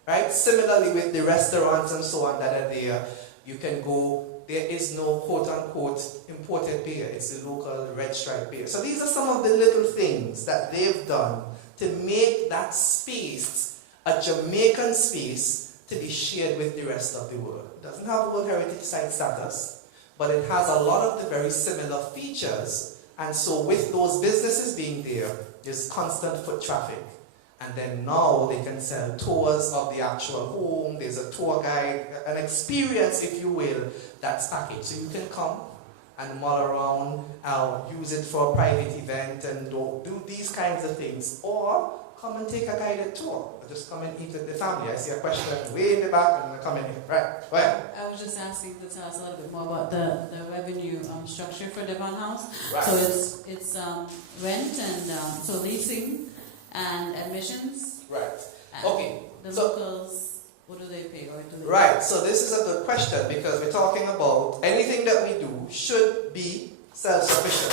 Right? Similarly with the restaurants and so on that are there, You can go, there is no quote-unquote imported beer. It's the local red stripe beer. So these are some of the little things that they've done to make that space a Jamaican space to be shared with the rest of the world. It doesn't have World Heritage Site status, but it has a lot of the very similar features. And so with those businesses being there, there's constant foot traffic. And then now they can sell tours of the actual home. There's a tour guide, an experience, if you will, that's packaged. So you can come and mull around, use it for a private event and do these kinds of things. Or come and take a guided tour. Or just come and eat with the family. I see a question way in the back and come in here. Right, well. I was just asking to tell us a little bit more about the revenue structure for Devon House. Right. So it's rent and so leasing and admissions. Right. And Okay. The So, locals, what do they pay? Or do they right. So this is a good question because we're talking about anything that we do should be self-sufficient.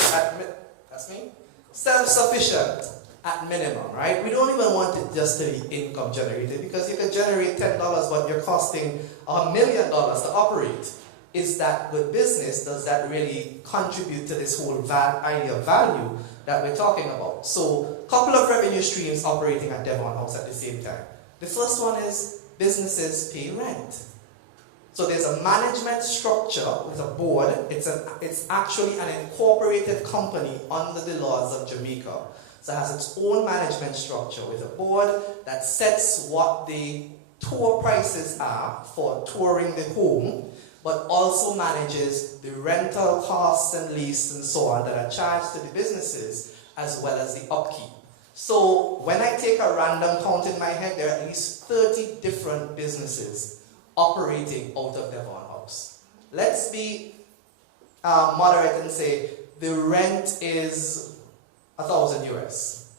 That's me? Self-sufficient at minimum, right? We don't even want it just to be income generated because you can generate $10 but you're costing $1 million to operate. Is that good business? Does that really contribute to this whole idea of value that we're talking about? So, a couple of revenue streams operating at Devon House at the same time. The first one is businesses pay rent. So there's a management structure with a board. It's actually an incorporated company under the laws of Jamaica. So it has its own management structure with a board that sets what the tour prices are for touring the home, but also manages the rental costs and lease and so on that are charged to the businesses, as well as the upkeep. So when I take a random count in my head, there are at least 30 different businesses operating out of Devon House. Let's be moderate and say the rent is $1,000 US.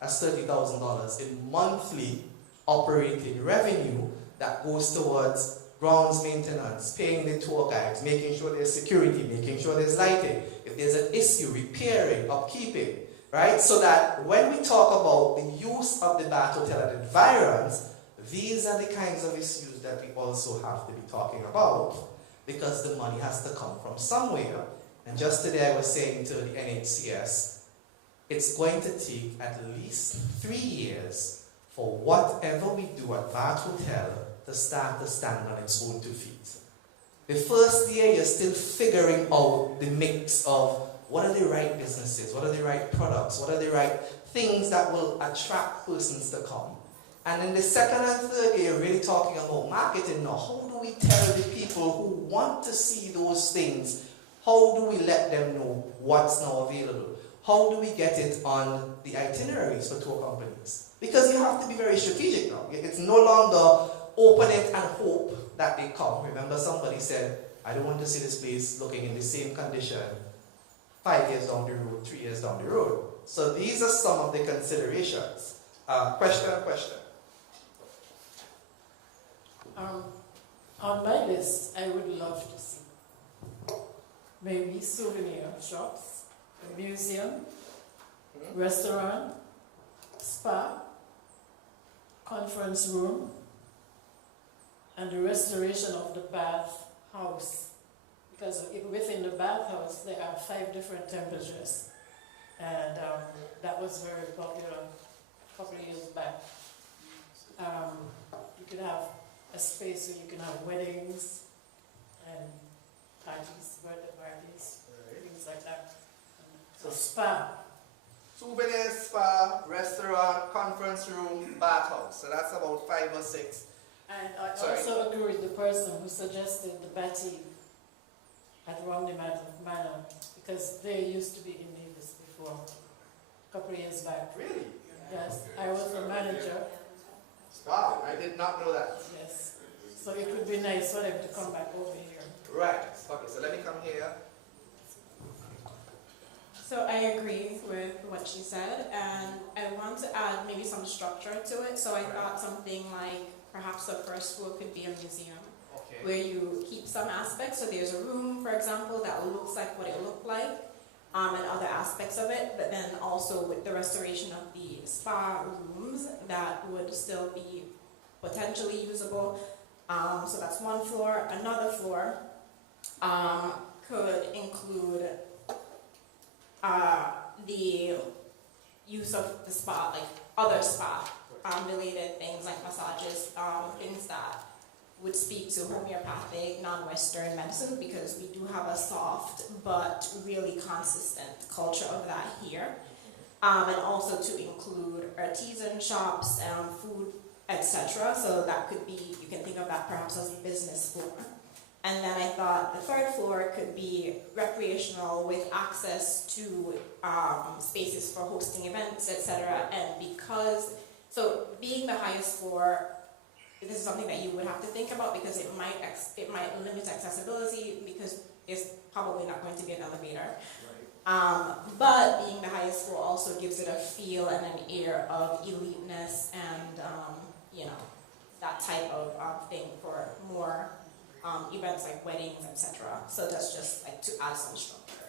That's $30,000 in monthly operating revenue that goes towards grounds maintenance, paying the tour guides, making sure there's security, making sure there's lighting. If there's an issue, repairing, upkeeping, right? So that when we talk about the use of the Bath Hotel and environs, these are the kinds of issues that we also have to be talking about because the money has to come from somewhere. And just today I was saying to the NHCS, it's going to take at least 3 years for whatever we do at Bath Hotel to start to stand on its own 2 feet. The first year, you're still figuring out the mix of what are the right businesses, what are the right products, what are the right things that will attract persons to come. And in the second and third year, you're really talking about marketing now. How do we tell the people who want to see those things, how do we let them know what's now available? How do we get it on the itineraries for tour companies? Because you have to be very strategic now. It's no longer open it and hope that they come. Remember somebody said, I don't want to see this place looking in the same condition 5 years down the road, 3 years down the road. So these are some of the considerations. Question. On my list, I would love to see maybe souvenir shops, a museum, restaurant, spa, conference room, and the restoration of the bath house. Because within the bath house, there are 5 different temperatures. And that was very popular a couple of years back. You could have a space where you can have weddings and parties, birthday parties, things like that. So spa. Souvenir, spa, restaurant, conference room, bathhouse. So that's about 5 or 6. And I also agree with the person who suggested the batty at Romney Manor, because they used to be in Nevis before, a couple of years back. Really? Yes, I was the manager. Wow, I did not know that. Yes. So it would be nice for them to come back over here. Right. Okay, so let me come here. So I agree with what she said, and I want to add maybe some structure to it. So I thought something like perhaps the first floor could be a museum, where you keep some aspects. So there's a room, for example, that looks like what it looked like, and other aspects of it, but then also with the restoration of the spa rooms that would still be potentially usable. So that's one floor. Another floor could include the use of the spa, like other spa related things like massages, things that would speak to homeopathic, non-Western medicine, because we do have a soft but really consistent culture of that here. And also to include artisan shops, food, etc. So that could be, you can think of that perhaps as a business floor. And then I thought the third floor could be recreational with access to spaces for hosting events, etc. And because, so being the highest floor, this is something that you would have to think about because it might limit accessibility because there's probably not going to be an elevator. But being the highest floor also gives it a feel and an air of eliteness and you know, that type of thing for more events like weddings, etc. So that's just like to add some structure.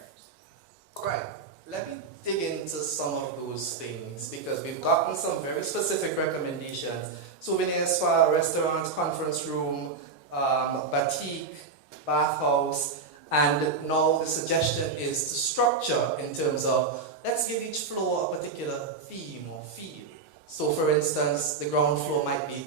Right. Let me dig into some of those things because we've gotten some very specific recommendations. Souvenir spa, restaurant, conference room, batik, bathhouse, and now the suggestion is to structure in terms of let's give each floor a particular theme or feel. So for instance, the ground floor might be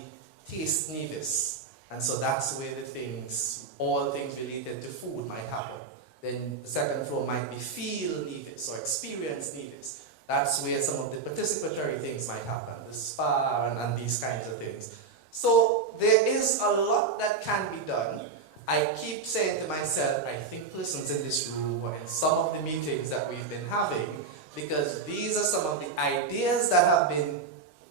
Taste Nevis, and so that's where the things, all things related to food might happen. Then the second floor might be Feel Nevis or Experience Nevis. That's where some of the participatory things might happen, the spa and these kinds of things. So there is a lot that can be done. I keep saying to myself, I think persons in this room or in some of the meetings that we've been having, because these are some of the ideas that have been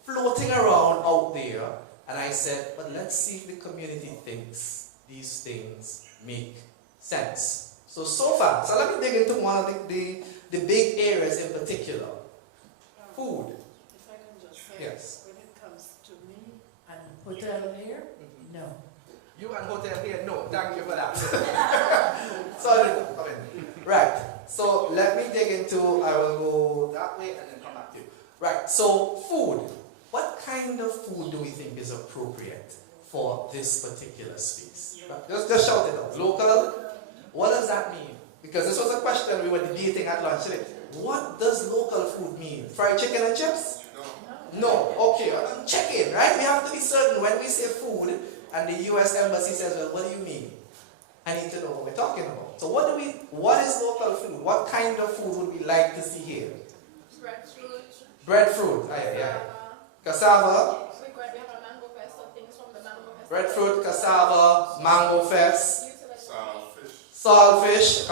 floating around out there. And I said, but let's see if the community thinks these things make sense. So far, so let me dig into one of the big areas in particular. Food. If I can just say, yes. When it comes to me and hotel here, no. You and hotel here, no. Thank you for that. Sorry. Right. So let me dig into, I will go that way and then come back to you. Right. So food. What kind of food do we think is appropriate for this particular space? Just shout it out. Local. What does that mean? Because this was a question we were debating at lunch today. What does local food mean? Fried chicken and chips? No. Okay, I'm checking, right? We have to be certain when we say food and the US Embassy says, well, what do you mean? I need to know what we're talking about. So what is local food? What kind of food would we like to see here? Breadfruit. Breadfruit. Yeah. Cassava. We have a mango fest, so things from the mango fest. Breadfruit, cassava, mango fest. Saltfish.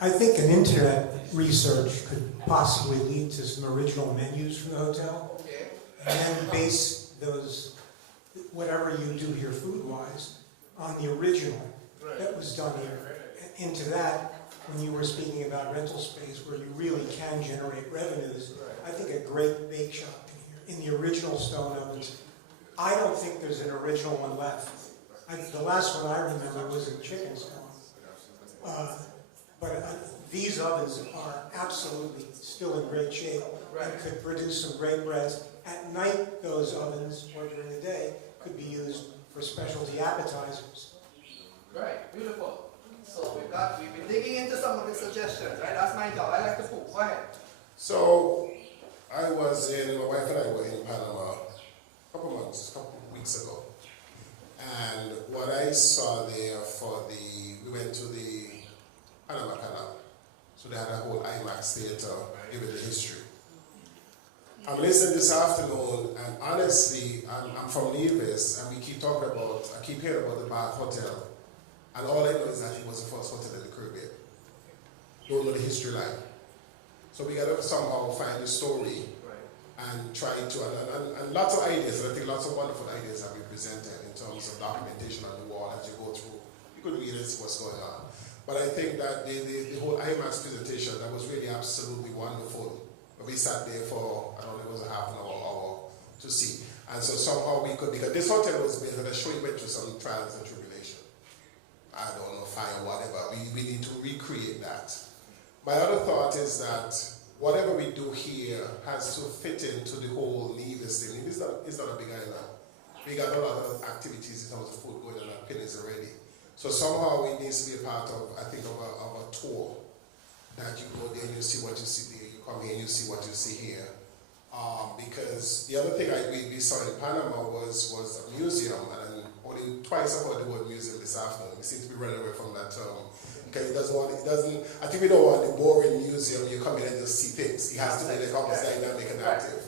I think an internet research could possibly lead to some original menus for the hotel. Okay. And then base those, whatever you do here food-wise, on the original that was done here. And into that, when you were speaking about rental space where you really can generate revenues, I think a great bake shop in here, in the original stone ovens. I don't think there's an original one left. The last one I remember was a chicken stone. These ovens are absolutely still in great shape and could produce some great breads. At night, those ovens, or during the day, could be used for specialty appetizers. Right, beautiful. So we've been digging into some of the suggestions, right? That's my job. I like the food. Go ahead. So my wife and I were in Panama a couple weeks ago. And what I saw there we went to the Panama Canal. So they had a whole IMAX theater giving the history. I'm listening this afternoon, and honestly, I'm from Nevis, and I keep hearing about the Bath Hotel. And all I know is that it was the first hotel in the Caribbean. Don't know the history line. So we got to somehow find the story and try to, and lots of ideas, and I think lots of wonderful ideas have been presented in terms of documentation on the wall as you go through. You could read and see what's going on. But I think that the whole IMAX presentation, that was really absolutely wonderful. We sat there for, I don't know, it was a half an hour to see. And so somehow we could, because this hotel was based on a show, it went through some trials and tribulation. I don't know, fire, whatever. We need to recreate that. My other thought is that whatever we do here has to fit into the whole Nevis thing. It's not a big island. We got a lot of activities in terms of food going on at Pennies already. So somehow it needs to be a part of, I think, of a tour that you go there and you see what you see there, you come here and you see what you see here. Because the other thing we saw in Panama was a museum, and only twice I heard the word museum this afternoon. We seem to be running away from that term. Okay, I think we don't want the boring museum, you come in and just see things. It has to be like almost dynamic and active.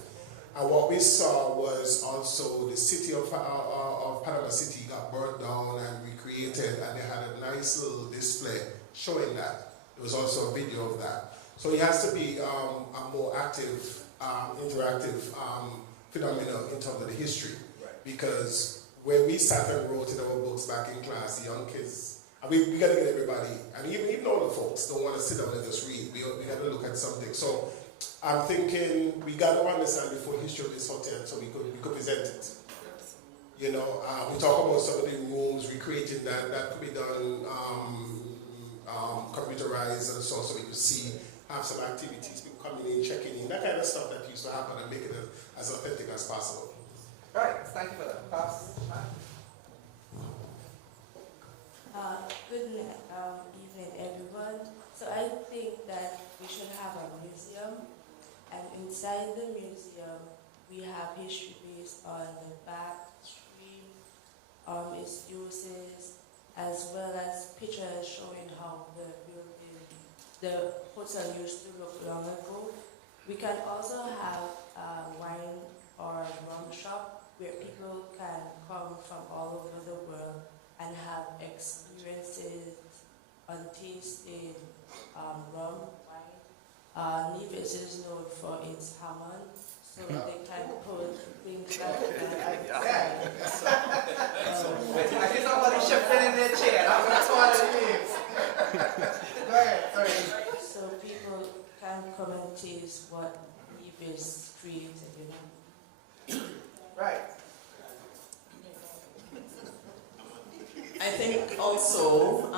And what we saw was also the city of Panama City got burnt down and recreated, and they had a nice little display showing that. There was also a video of that. So it has to be a more active, interactive phenomenon in terms of the history. Because when we sat and wrote in our books back in class, the young kids, and we got to get everybody, and even older folks don't want to sit down and just read. We got to look at something. So I'm thinking we got to understand the full history of this hotel so we could present it. You know, we talk about some of the rooms, recreating that could be done computerized and so we could see, have some activities, people coming in, checking in, that kind of stuff that used to happen, and make it as authentic as possible. Right, thank you for that. Pass. Good evening, everyone. So I think that we should have a museum, and inside the museum, we have history based on the backstream, its uses, as well as pictures showing how the hotel used to look long ago. We can also have a wine or rum shop where people can come from all over the world and have experiences on tasting rum, wine. Nevis is known for its Hammond, so they can put things like that. I see somebody shifting in their chair. That's what it is. Go ahead, sorry. So people can come and taste what Nevis created, you know. Right. I think also,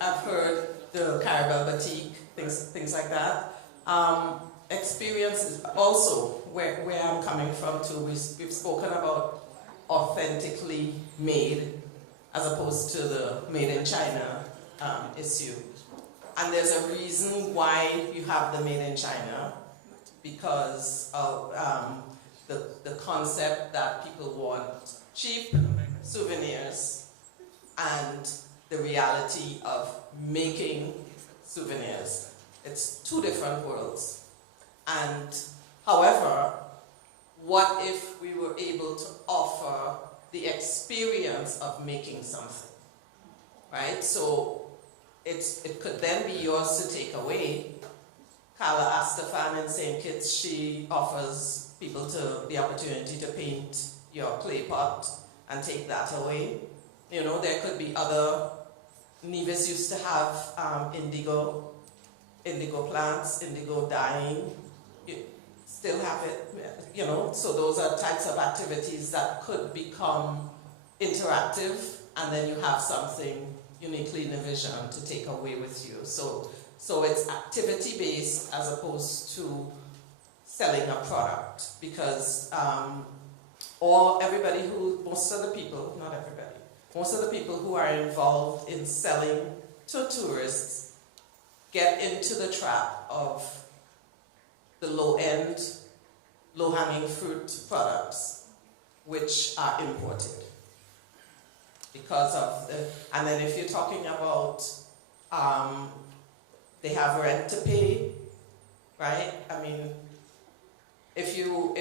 I've heard the Carabel Batik, things like that. Experiences also, where I'm coming from too, we've spoken about authentically made as opposed to the made in China issue. And there's a reason why you have the made in China, because of the concept that people want cheap souvenirs and the reality of making souvenirs. It's two different worlds. And however, what if we were able to offer the experience of making something, right? So it could then be yours to take away. Carla Astafan in St. Kitts, she offers people the opportunity to paint your clay pot and take that away. You know, there could be other, Nevis used to have indigo plants, indigo dyeing. You still have it, you know, so those are types of activities that could become interactive, and then you have something uniquely Nevisian to take away with you. So it's activity-based as opposed to selling a product, because most of the people, not everybody, most of the people who are involved in selling to tourists get into the trap of the low-end, low-hanging fruit products, which are imported. Because of and then if you're talking about, they have rent to pay, right? I mean, if you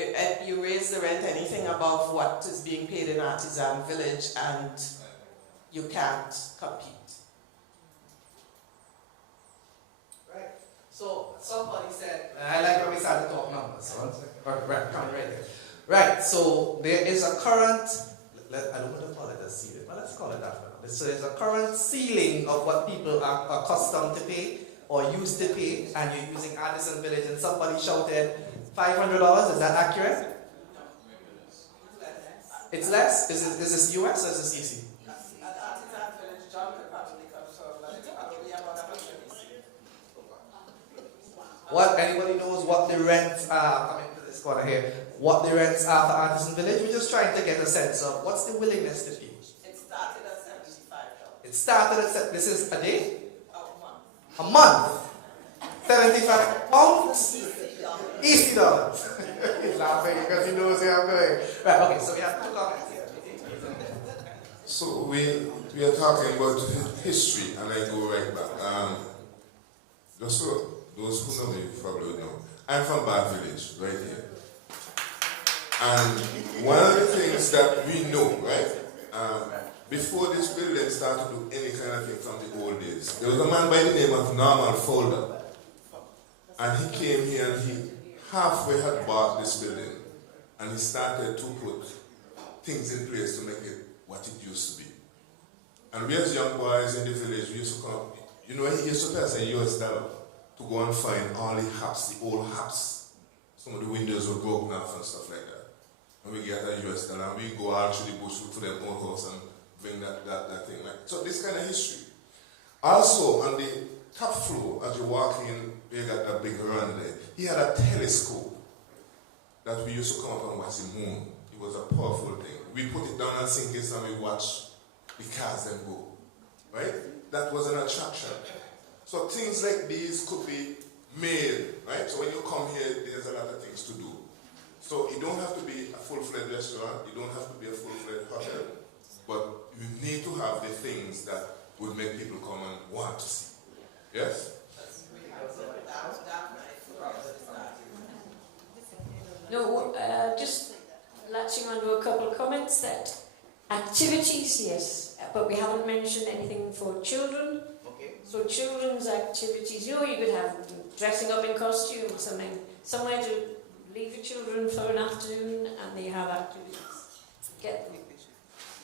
raise the rent anything above what is being paid in Artisan Village, and you can't compete. Right. So somebody said, I like when we started talking numbers. So right there. Right. So there is a current. I don't want to call it a ceiling, but let's call it that for now. So there's a current ceiling of what people are accustomed to pay or used to pay, and you're using Artisan Village, and somebody shouted $500. Is that accurate? It's less? Is this US or is this EC? What, anybody knows what the rents are coming to this corner here? what the rents are for Artisan Village. We're just trying to get a sense of what's the willingness to pay. It started at $75. It started at, this is a day? A month. 75 pounds? $80. He's laughing because he knows where I'm going. Right, okay, so we have two comments here. So we are talking about history, and I go right back. Just so those who know me probably would know, I'm from Bath Village, right here. And one of the things that we know, right, before this building started to do any kind of thing from the old days, there was a man by the name of Norman Folder. And he came here and he halfway had bought this building. And he started to put things in place to make it what it used to be. And we as young boys in the village, we used to come, you know, he used to pay us a US dollar to go and find all the huts, the old huts. Some of the windows were broken off and stuff like that. And we get a US dollar and we go out through the bush, look for them old house and bring that thing. Like, so this kind of history. Also, on the top floor, as you walk in, we got that big run there. He had a telescope that we used to come up and watch the moon. It was a powerful thing. We put it down and sink it and we watch the cars then go. Right? That was an attraction. So things like these could be made, right? So when you come here, there's a lot of things to do. So it don't have to be a full-fledged restaurant, it don't have to be a full-fledged hotel, but you need to have the things that would make people come and want to see. Yes? No, just latching onto a couple of comments that activities, yes, but we haven't mentioned anything for children. Okay. So children's activities, you know, you could have dressing up in costume or something, somewhere to leave your children for an afternoon and they have activities. Get them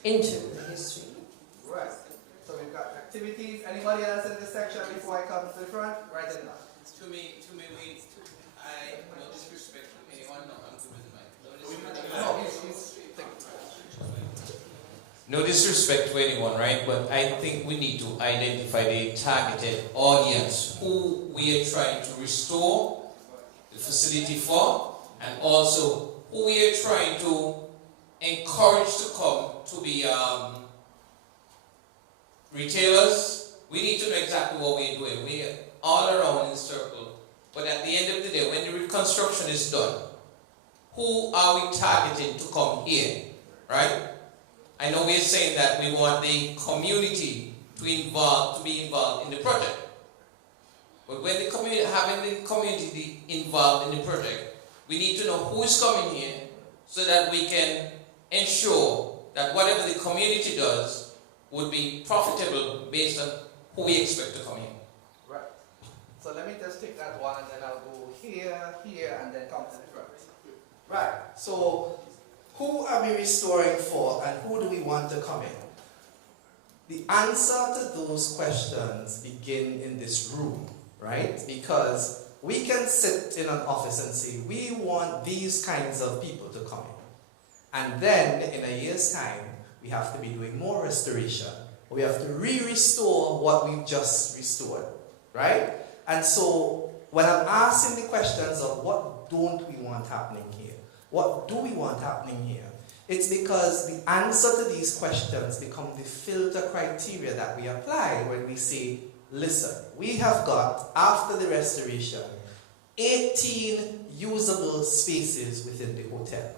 into the history. Right. So we've got activities. Anybody else in this section before I come to the front? Right in now. To me, I no disrespect to anyone. No, I'm good with no disrespect to anyone, right? But I think we need to identify the targeted audience who we are trying to restore the facility for, and also who we are trying to encourage to come to be retailers. We need to know exactly what we're doing. We are all around in a circle. But at the end of the day, when the reconstruction is done, who are we targeting to come here, right? I know we're saying that we want the community to be involved in the project. But when the community, having the community involved in the project, we need to know who is coming here so that we can ensure that whatever the community does would be profitable based on who we expect to come here. Right. So let me just take that one and then I'll go here, and then come to the front. Right. So who are we restoring for and who do we want to come in? The answer to those questions begin in this room, right? Because we can sit in an office and say, we want these kinds of people to come in. And then in a year's time, we have to be doing more restoration. We have to re-restore what we've just restored, right? And so when I'm asking the questions of what don't we want happening here, what do we want happening here, it's because the answer to these questions become the filter criteria that we apply when we say, listen, we have got, after the restoration, 18 usable spaces within the hotel.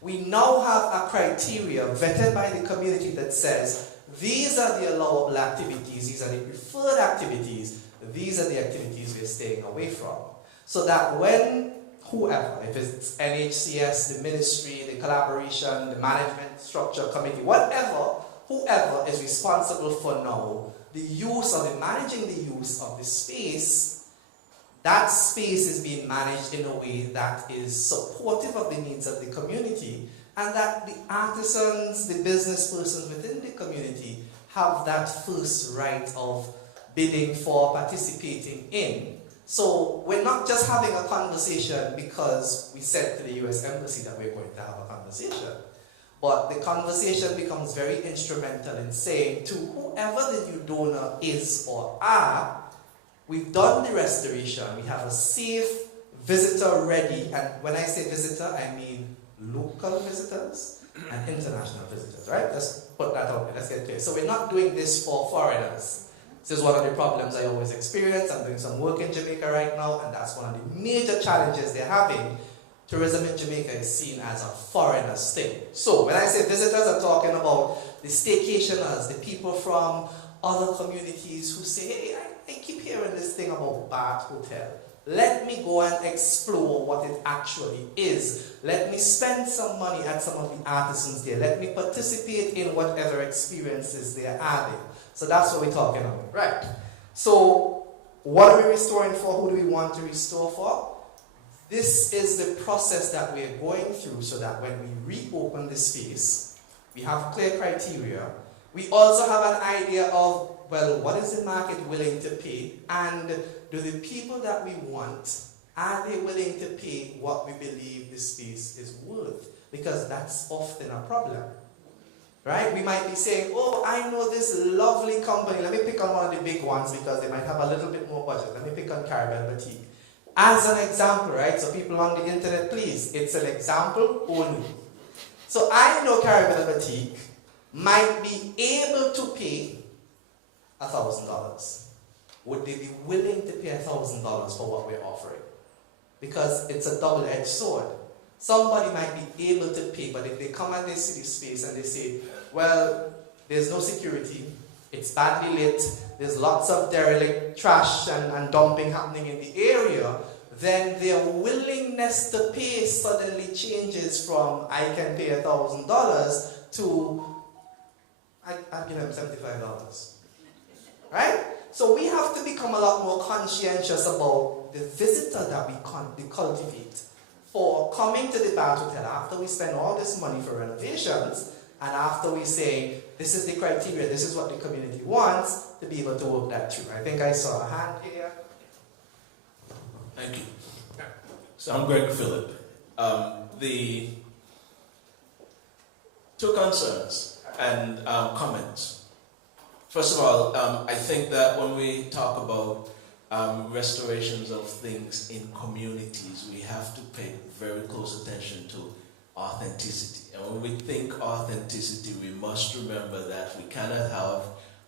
We now have a criteria vetted by the community that says, these are the allowable activities, these are the preferred activities, these are the activities we're staying away from. So that when whoever, if it's NHCS, the ministry, the collaboration, the management structure committee, whatever, whoever is responsible for now the use or the managing the use of the space, that space is being managed in a way that is supportive of the needs of the community, and that the artisans, the business persons within the community have that first right of bidding for, participating in. So we're not just having a conversation because we said to the US Embassy that we're going to have a conversation. But the conversation becomes very instrumental in saying to whoever the new donor is or are, we've done the restoration, we have a safe visitor ready, and when I say visitor, I mean local visitors and international visitors, right? Let's put that out there, let's get clear. So we're not doing this for foreigners. This is one of the problems I always experience. I'm doing some work in Jamaica right now, and that's one of the major challenges they're having. Tourism in Jamaica is seen as a foreigner's thing. So when I say visitors, I'm talking about the staycationers, the people from other communities who say, hey, I keep hearing this thing about Bath Hotel. Let me go and explore what it actually is. Let me spend some money at some of the artisans there. Let me participate in whatever experiences they're adding. So that's what we're talking about, right? So what are we restoring for? Who do we want to restore for? This is the process that we're going through so that when we reopen the space, we have clear criteria. We also have an idea of, well, what is the market willing to pay? And do the people that we want, are they willing to pay what we believe the space is worth? Because that's often a problem. Right? We might be saying, oh, I know this lovely company. Let me pick on one of the big ones because they might have a little bit more budget. Let me pick on Caribbean Boutique. As an example, right? So people on the internet, please, it's an example only. So I know Caribbean Boutique might be able to pay $1,000. Would they be willing to pay $1,000 for what we're offering? Because it's a double-edged sword. Somebody might be able to pay, but if they come and they see the space and they say, well, there's no security, it's badly lit, there's lots of derelict trash and dumping happening in the area, then their willingness to pay suddenly changes from I can pay $1,000 to I'll give them $75. Right? So we have to become a lot more conscientious about the visitor that we cultivate for coming to the Bath Hotel after we spend all this money for renovations and after we say this is the criteria, this is what the community wants, to be able to work that through. I think I saw a hand here. Thank you. So I'm Greg Phillip. The two concerns and comments. First of all, I think that when we talk about restorations of things in communities, we have to pay very close attention to authenticity. And when we think authenticity, we must remember that we cannot have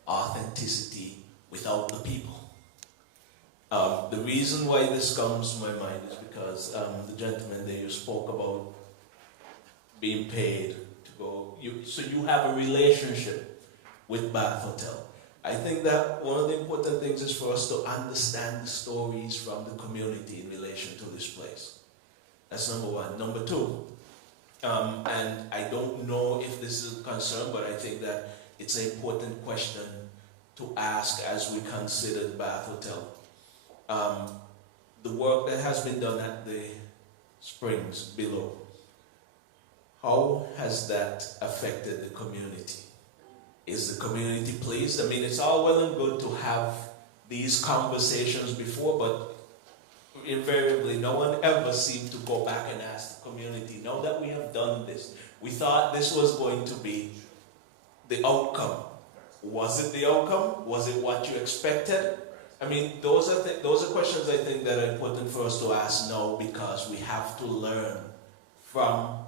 authenticity without the people. The reason why this comes to my mind is because the gentleman there, you spoke about being paid to go. So you have a relationship with Bath Hotel. I think that one of the important things is for us to understand the stories from the community in relation to this place. That's number one. Number two, and I don't know if this is a concern, but I think that it's an important question to ask as we consider the Bath Hotel. The work that has been done at the springs below, how has that affected the community? Is the community pleased? I mean, it's all well and good to have these conversations before, but invariably no one ever seemed to go back and ask the community, now that we have done this, we thought this was going to be the outcome. Was it the outcome? Was it what you expected? I mean, those are questions I think that are important for us to ask now, because we have to learn from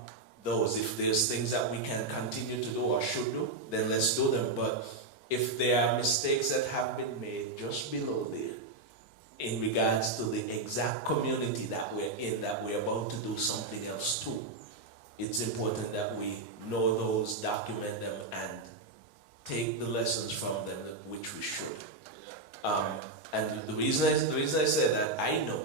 those. If there's things that we can continue to do or should do, then let's do them. But if there are mistakes that have been made just below there in regards to the exact community that we're in, that we're about to do something else to, it's important that we know those, document them, and take the lessons from them, which we should. And the reason I say that, I know,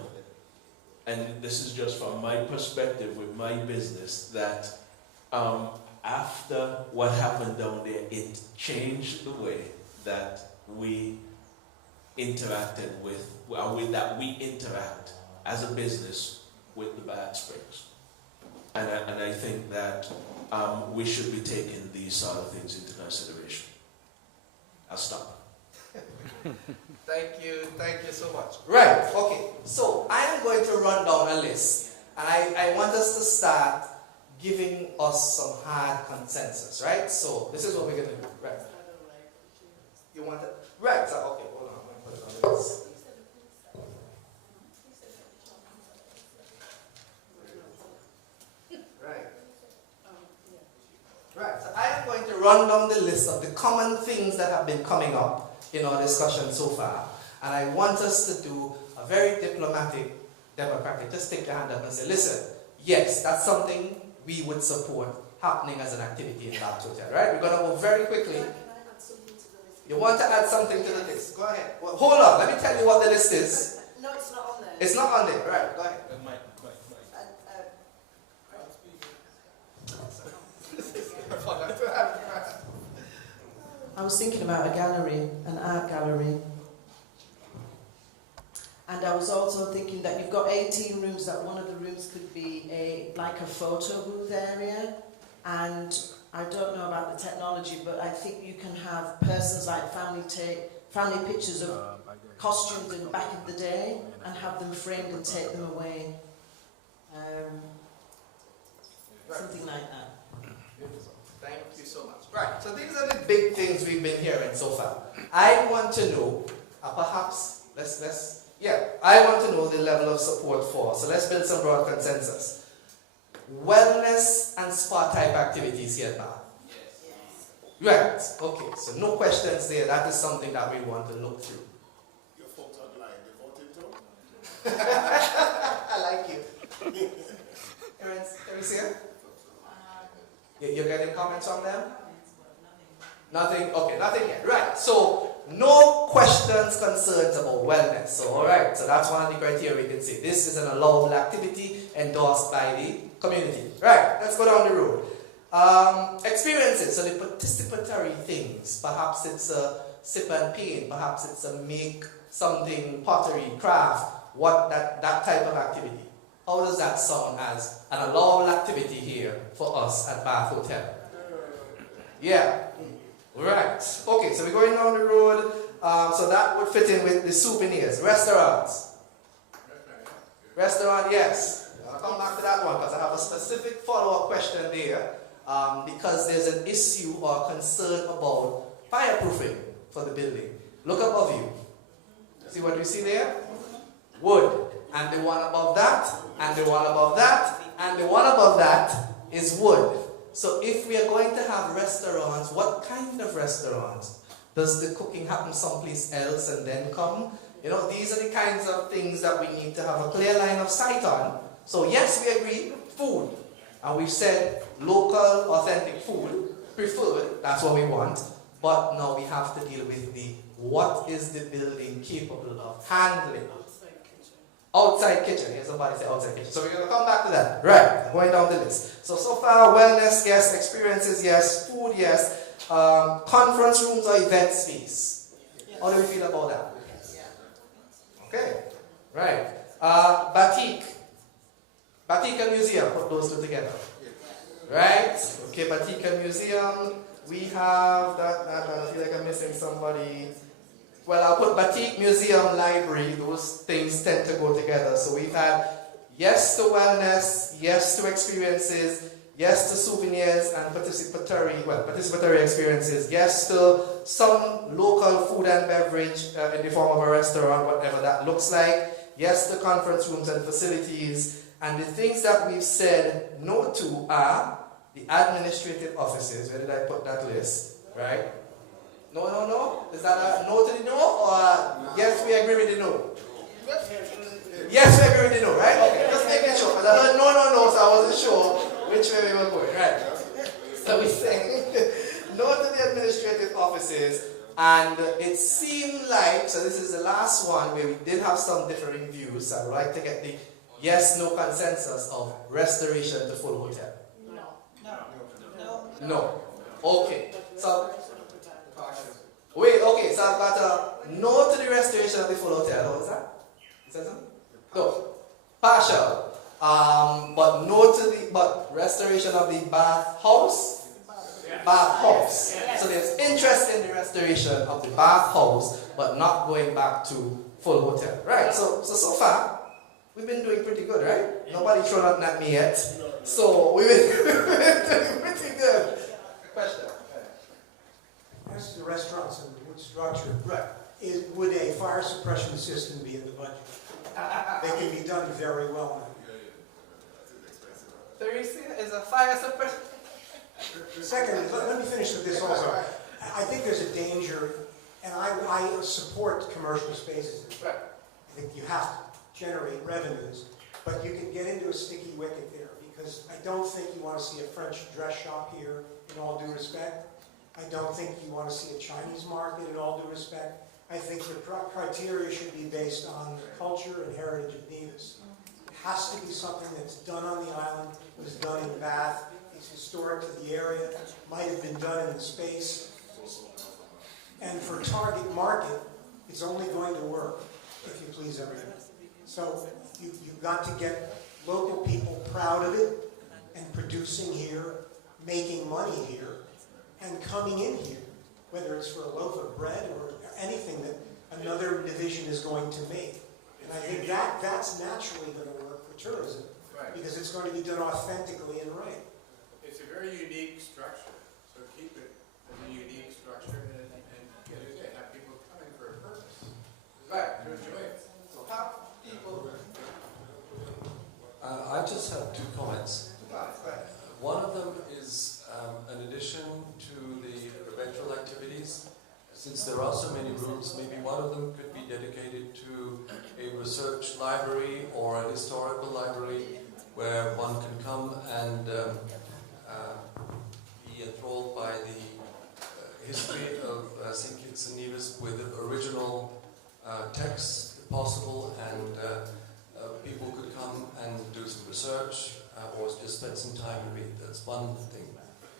and this is just from my perspective with my business, that after what happened down there, it changed the way that we interacted with, that we interact as a business with the Bath Springs. And I think that we should be taking these sort of things into consideration. I'll stop. Thank you so much. Right, okay. So I am going to run down a list, and I want us to start giving us some hard consensus, right? So this is what we're going to do, right? You want it? Right, so, okay, hold on, I'm going to put it on the list. run down the list of the common things that have been coming up in our discussion so far. And I want us to do a very diplomatic, democratic, just take your hand up and say, listen, yes, that's something we would support happening as an activity in Bath Hotel, right? We're going to move very quickly. You want to add something to the list? Go ahead. Well, hold on, let me tell you what the list is. No, it's not on there. It's not on there, right? Go ahead. I was thinking about a gallery, an art gallery. And I was also thinking that you've got 18 rooms, that one of the rooms could be like a photo booth area. And I don't know about the technology, but I think you can have persons like family pictures of costumes in back in the day and have them framed and take them away. Something like that. Thank you so much. Right, so these are the big things we've been hearing so far. I want to know, perhaps, I want to know the level of support for, so let's build some broad consensus. Wellness and spa type activities here now. Yes. Right, okay, so no questions there. That is something that we want to look through. Your folks online, they voted too? I like you. Teresa? You're getting comments from them? Nothing? Okay, nothing yet. Right, so no questions, concerns about wellness. So, alright, so that's one of the criteria we can say. This is an allowable activity endorsed by the community. Right, let's go down the road. Experiences, so the participatory things. Perhaps it's a sip and paint, perhaps it's a make something, pottery, craft, that type of activity. How does that sound as an allowable activity here for us at Bath Hotel? Yeah. Right. Okay, so we're going down the road. So that would fit in with the souvenirs. Restaurants. Restaurant, yes. I'll come back to that one because I have a specific follow-up question there. Because there's an issue or concern about fireproofing for the building. Look above you. See what we see there? Wood. And the one above that, and the one above that, and the one above that is wood. So if we are going to have restaurants, what kind of restaurants? Does the cooking happen someplace else and then come? You know, these are the kinds of things that we need to have a clear line of sight on. So yes, we agree, food. And we've said local, authentic food, preferred, that's what we want. But now we have to deal with what is the building capable of handling? Outside kitchen. Here's somebody say outside kitchen. So we're going to come back to that. Right. Going down the list. So far, wellness, yes. Experiences, yes. Food, yes. Conference rooms or event space. How do we feel about that? Okay. Right. Batik. Batik and museum. Put those two together. Right. Okay. Batik and museum. We have that. I feel like I'm missing somebody. Well, I'll put batik, museum, library, those things tend to go together. So we've had yes to wellness, yes to experiences, yes to souvenirs and participatory experiences, yes to some local food and beverage in the form of a restaurant, whatever that looks like, yes to conference rooms and facilities, and the things that we've said no to are the administrative offices. Where did I put that list? Right? No? Is that a no to the no or yes, we agree with the no? Yes, we agree with the no, right? Okay, just making sure. Because I heard no, so I wasn't sure which way we were going, right? So we say no to the administrative offices, and it seemed like, so this is the last one where we did have some differing views. I would like to get the yes-no consensus of restoration to full hotel. No. Okay. So wait, okay, so I've got a no to the restoration of the full hotel. What was that? You said something? No. Partial. But no to the restoration of the bath house. Bath house. So there's interest in the restoration of the bath house, but not going back to full hotel. Right. So far, we've been doing pretty good, right? Nobody thrown nothing at me yet. So we've been doing pretty good. Question. As to the restaurants and the wood structure, would a fire suppression system be in the budget? They can be done very well. Teresa, is a fire suppression? Secondly, let me finish with this also. I think there's a danger, and I support commercial spaces. I think you have to generate revenues, but you can get into a sticky wicket there, because I don't think you want to see a French dress shop here, in all due respect. I don't think you want to see a Chinese market, in all due respect. I think the criteria should be based on the culture and heritage of Nevis. It has to be something that's done on the island, was done in Bath, it's historic to the area, might have been done in the space. And for target market, it's only going to work if you please everyone. So you've got to get local people proud of it and producing here, making money here, and coming in here, whether it's for a loaf of bread or anything that another division is going to make. And I think that's naturally going to work for tourism, because it's going to be done authentically and right. It's a very unique structure, so keep it as a unique structure and get it in. Have people coming for a purpose. Right, to enjoy it. So have people. I just have two comments. One of them is an addition to the eventual activities. Since there are so many rooms, maybe one of them could be dedicated to a research library or a historical library where one can come and be enthralled by the history of St. Kitts and Nevis with original texts, if possible, and people could come and do some research or just spend some time and read. That's one thing.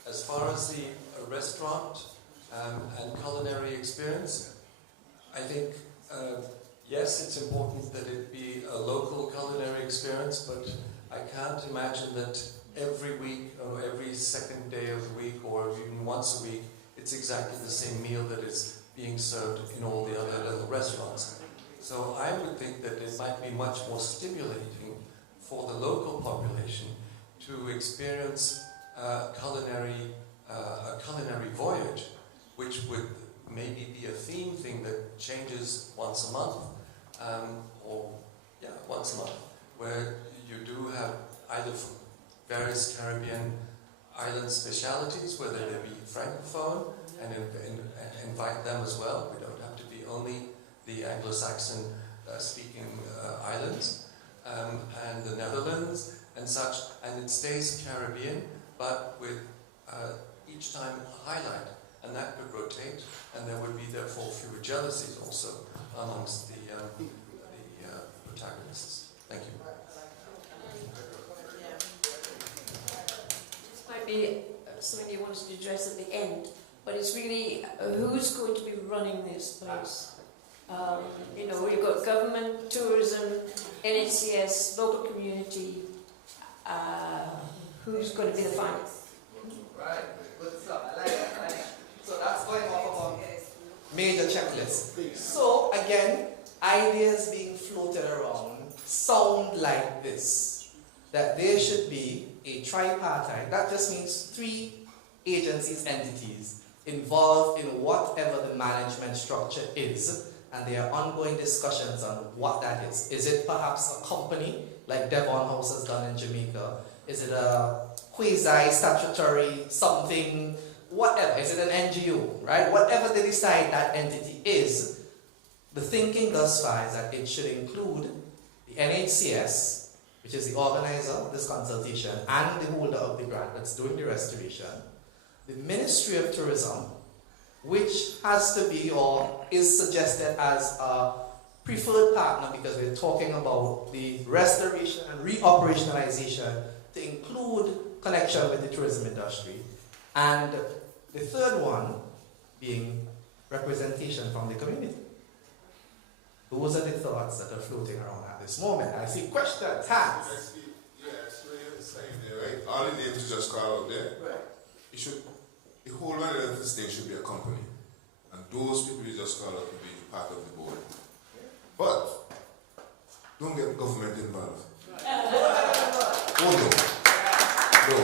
As far as the restaurant and culinary experience, I think, yes, it's important that it be a local culinary experience, but I can't imagine that every week or every second day of the week or even once a week, it's exactly the same meal that is being served in all the other little restaurants. So I would think that it might be much more stimulating for the local population to experience a culinary voyage, which would maybe be a theme thing that changes once a month, once a month, where you do have either from various Caribbean island specialities, whether they be francophone, and invite them as well. We don't have to be only the Anglo-Saxon speaking islands, and the Netherlands and such, and it stays Caribbean, but with each time a highlight, and that could rotate, and there would be therefore fewer jealousies also amongst the protagonists. Thank you. This might be something you wanted to address at the end, but it's really who's going to be running this place? You've got government, tourism, NHCS, local community. Who's going to be the finance? Right, good stuff. I like that. So that's going off of a major checklist. So again, ideas being floated around sound like this: that there should be a tripartite. That just means 3 agencies, entities involved in whatever the management structure is, and there are ongoing discussions on what that is. Is it perhaps a company like Devon House has done in Jamaica? Is it a quasi-statutory something, whatever? Is it an NGO, right? Whatever they decide that entity is, the thinking thus far is that it should include the NHCS, which is the organizer of this consultation and the holder of the grant that's doing the restoration, the Ministry of Tourism, which has to be or is suggested as a preferred partner because we're talking about the restoration and reoperationalization to include connection with the tourism industry, and the third one being representation from the community. Those are the thoughts that are floating around at this moment. I see questions, hands. Yeah, it's really the same there, right? All the names you just call out there. Right. The whole one of this thing should be a company. And those people you just call out to be part of the board. But don't get government involved. Oh no. No.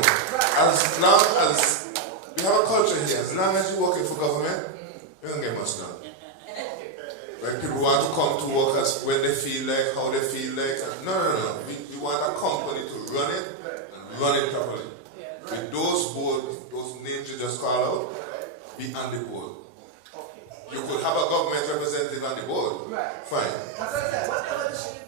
As long as we have a culture here, as long as you're working for government, you don't get much done. Like people want to come to work as when they feel like, how they feel like. No. We want a company to run it and run it properly. With those boards, those names you just call out, be on the board. You could have a government representative on the board. Right. Fine. That's what I said.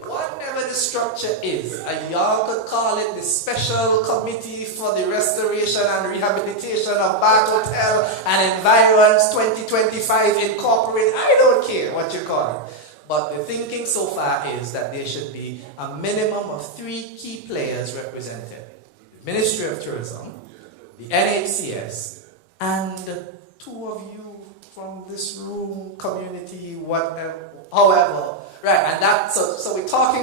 Whatever the structure is, and y'all could call it the Special Committee for the Restoration and Rehabilitation of Bath Hotel and Environs 2025 Incorporated. I don't care what you call it. But the thinking so far is that there should be a minimum of 3 key players represented. Ministry of Tourism, the NHCS, and 2 of you from this room, community, whatever, however. Right, and that, so we talked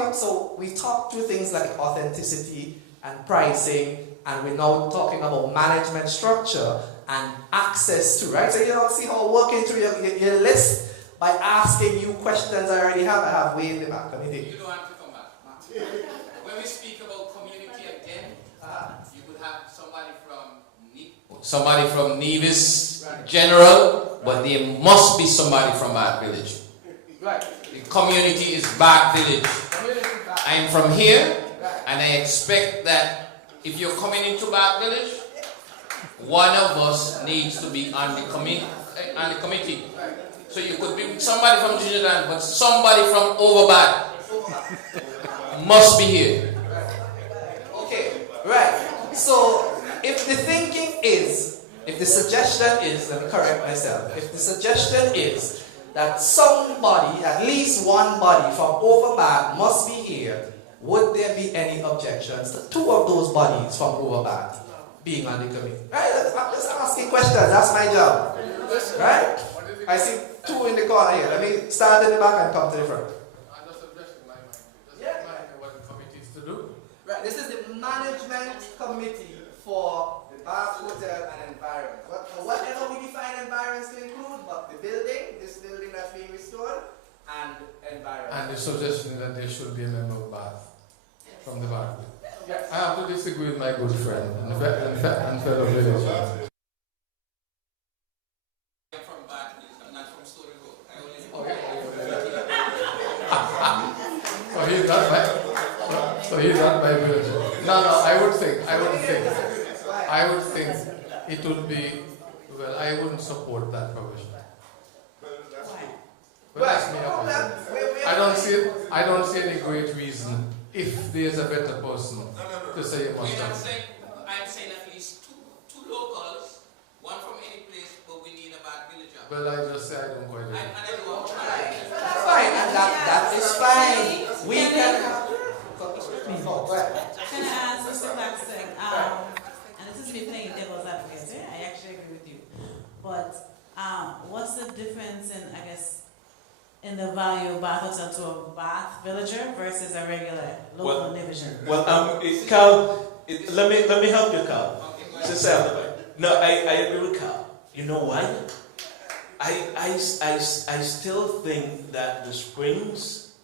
through things like authenticity and pricing, and we're now talking about management structure and access to, right? So you don't see how working through your list by asking you questions I already have. I have way in the back. Let me think. You don't have to come back. When we speak about community again, you could have somebody from Nevis General, but there must be somebody from Bath Village. Right. The community is Bath Village. I'm from here, and I expect that if you're coming into Bath Village, one of us needs to be on the committee. So you could be somebody from Trinidad, but somebody from over Bath must be here. Okay, right. So if the thinking is, if the suggestion is, let me correct myself, if the suggestion is that somebody, at least one body from over Bath must be here, would there be any objections to 2 of those bodies from over Bath being on the committee? Right? I'm just asking questions. That's my job. Right? I see 2 in the corner here. Let me start in the back and come to the front. Right. This is the management committee for the Bath Hotel and Environs. Whatever we define environs to include, but the building, this building that's being restored, and environs. And the suggestion that there should be a member of Bath from the Bath. I have to disagree with my good friend and fellow villagers. So he's not my villager. No, I would think it would be, well, I wouldn't support that provision. But that's me. I don't see any great reason if there's a better person to say it must I'm saying at least two locals, one from any place, but we need a Bath villager. Well, I just say I don't quite agree. That's fine, and that is fine. We can. Can I ask Mr. Claxton? And this is me playing devil's advocate. I actually agree with you. But what's the difference in, I guess, in the value of Bath Hotel to a Bath villager versus a regular local division? Well, Carl, let me help you, Carl. No, I agree with Carl. You know why? I still think that the Springs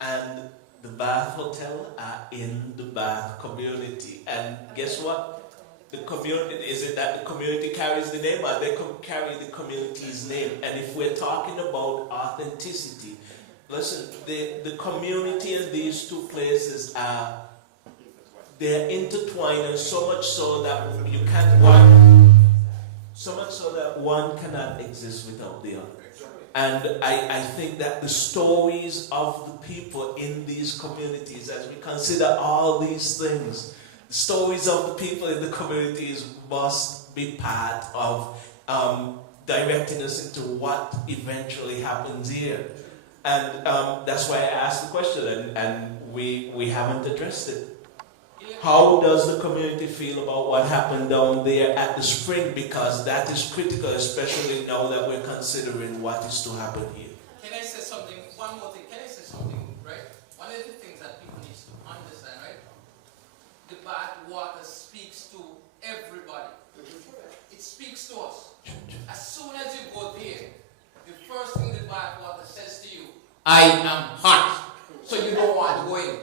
and the Bath Hotel are in the Bath community, and guess what? The community, is it that the community carries the name, or they carry the community's name? And if we're talking about authenticity, listen, the community in these 2 places they're intertwined, and so much so that one cannot exist without the other. And I think that the stories of the people in these communities, as we consider all these things, the stories of the people in the communities must be part of directing us into what eventually happens here. And that's why I asked the question, and we haven't addressed it. How does the community feel about what happened down there at the spring? Because that is critical, especially now that we're considering what is to happen here. Can I say something? One more thing. Can I say something, right? One of the things that people need to understand, right? The Bath water speaks to everybody. It speaks to us. As soon as you go there, the first thing the Bath water says to you, I am hot. So you don't want to go in.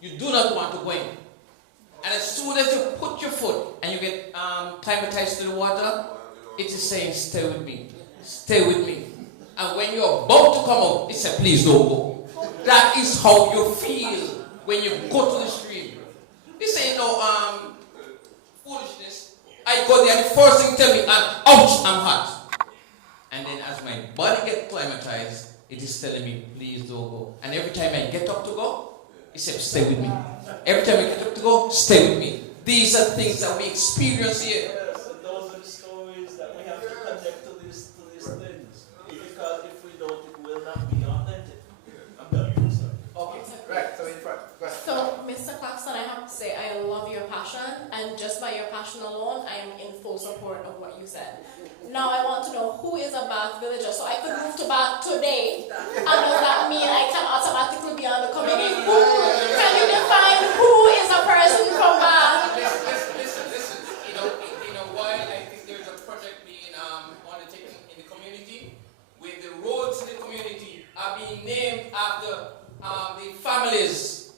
You do not want to go in. And as soon as you put your foot and you get climatized to the water, it is saying, stay with me. Stay with me. And when you're about to come out, it says, please don't go. That is how you feel when you go to the stream. This ain't no foolishness. I I go there and the first thing tell me, ouch, I'm hot. And then as my body gets climatized, it is telling me, please don't go. And every time I get up to go, it says, stay with me. Every time I get up to go, stay with me. These are things that we experience here. Yes, and those are the stories that we have to connect to these things. Because if we don't, it will not be authentic. I'm done. Sorry. Okay, right, so in front. Go ahead. So, Mr. Claxton, I have to say I love your passion, and just by your passion alone, I am in full support of what you said. Now I want to know who is a Bath villager. So I could move to Bath today, and does that mean I can automatically be on the committee? Can you define who is a person from Bath? Listen. You know, while I think there's a project being undertaken in the community, where the roads in the community are being named after the families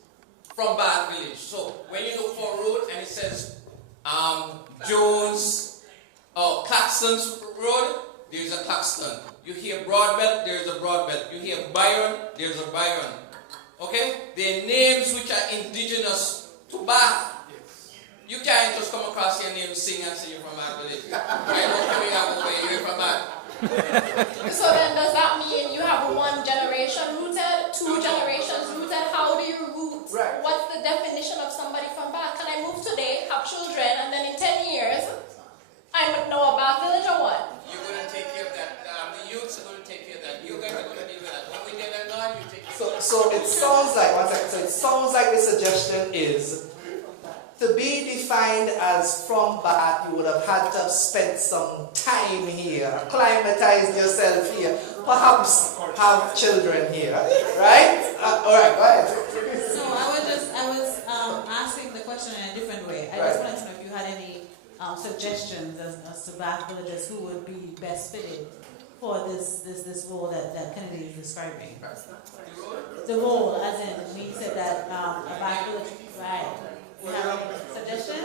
from Bath Village. So when you look for a road and it says Jones or Claxton's Road, there's a Claxton. You hear Broadbelt, there's a Broadbelt. You hear Byron, there's a Byron. Okay? They're names which are indigenous to Bath. You can't just come across your name, sing and say you're from Bath Village. I don't care where you're from Bath. So then does that mean you have one generation rooted, two generations rooted? How do you root? Right. What's the definition of somebody from Bath? Can I move today, have children, and then in 10 years, I would know a Bath village or what? You're going to take care of that. The youths are going to take care of that. You guys are going to deal with that. When we get that done, you take care of that. So it sounds like, one second, so it sounds like the suggestion is to be defined as from Bath, you would have had to have spent some time here, acclimatized yourself here, perhaps have children here, right? All right, go ahead. So I was asking the question in a different way. I just wanted to know if you had any suggestions as to Bath villagers who would be best fitted for this role that Kennedy is describing. The role, as in, we said that a Bath village, right? You have any suggestions?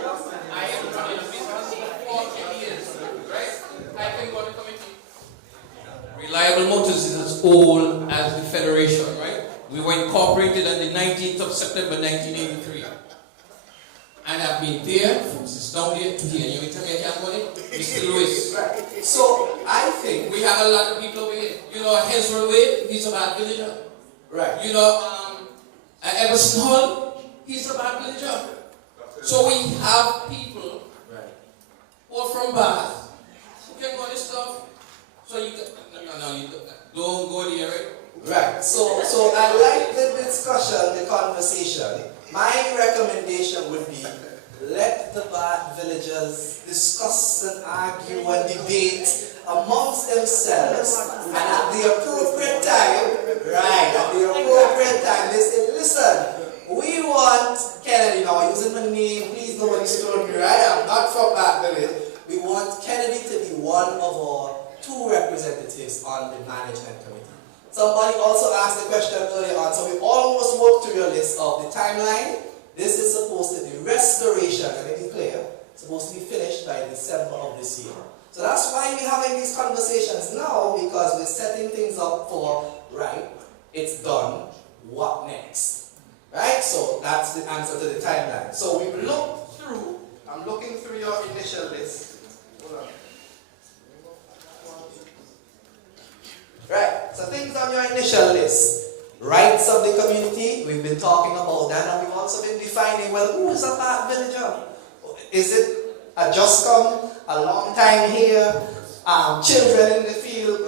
I am in business for 40 years, right? I can go to committee. Reliable Motors is as old as the Federation, right? We were incorporated on the 19th of September 1983. And I've been there from since down there to here. You will tell me I can't go there? Mr. Lewis. Right. So I think we have a lot of people over here. You know, Hezron Wade, he's a Bath villager. Right. You know, Everson Hall, he's a Bath villager. So we have people who are from Bath who can go this stuff. So you don't go there, right? Right. So I like the discussion, the conversation. My recommendation would be let the Bath villagers discuss and argue and debate amongst themselves, and at the appropriate time, they say, listen, we want Kennedy, now using my name, please nobody stone me, right? I'm not from Bath Village. We want Kennedy to be one of our 2 representatives on the management committee. Somebody also asked the question earlier on, so we almost worked through your list of the timeline. This is supposed to be restoration, let me be clear, supposed to be finished by December of this year. So that's why we're having these conversations now, because we're setting things up for, right, it's done, what next? Right? So that's the answer to the timeline. So we've looked through, I'm looking through your initial list. Hold on. Right, so things on your initial list. Rights of the community, we've been talking about that, and we've also been defining, well, who is a Bath villager? Is it a just come, a long time here, children in the field?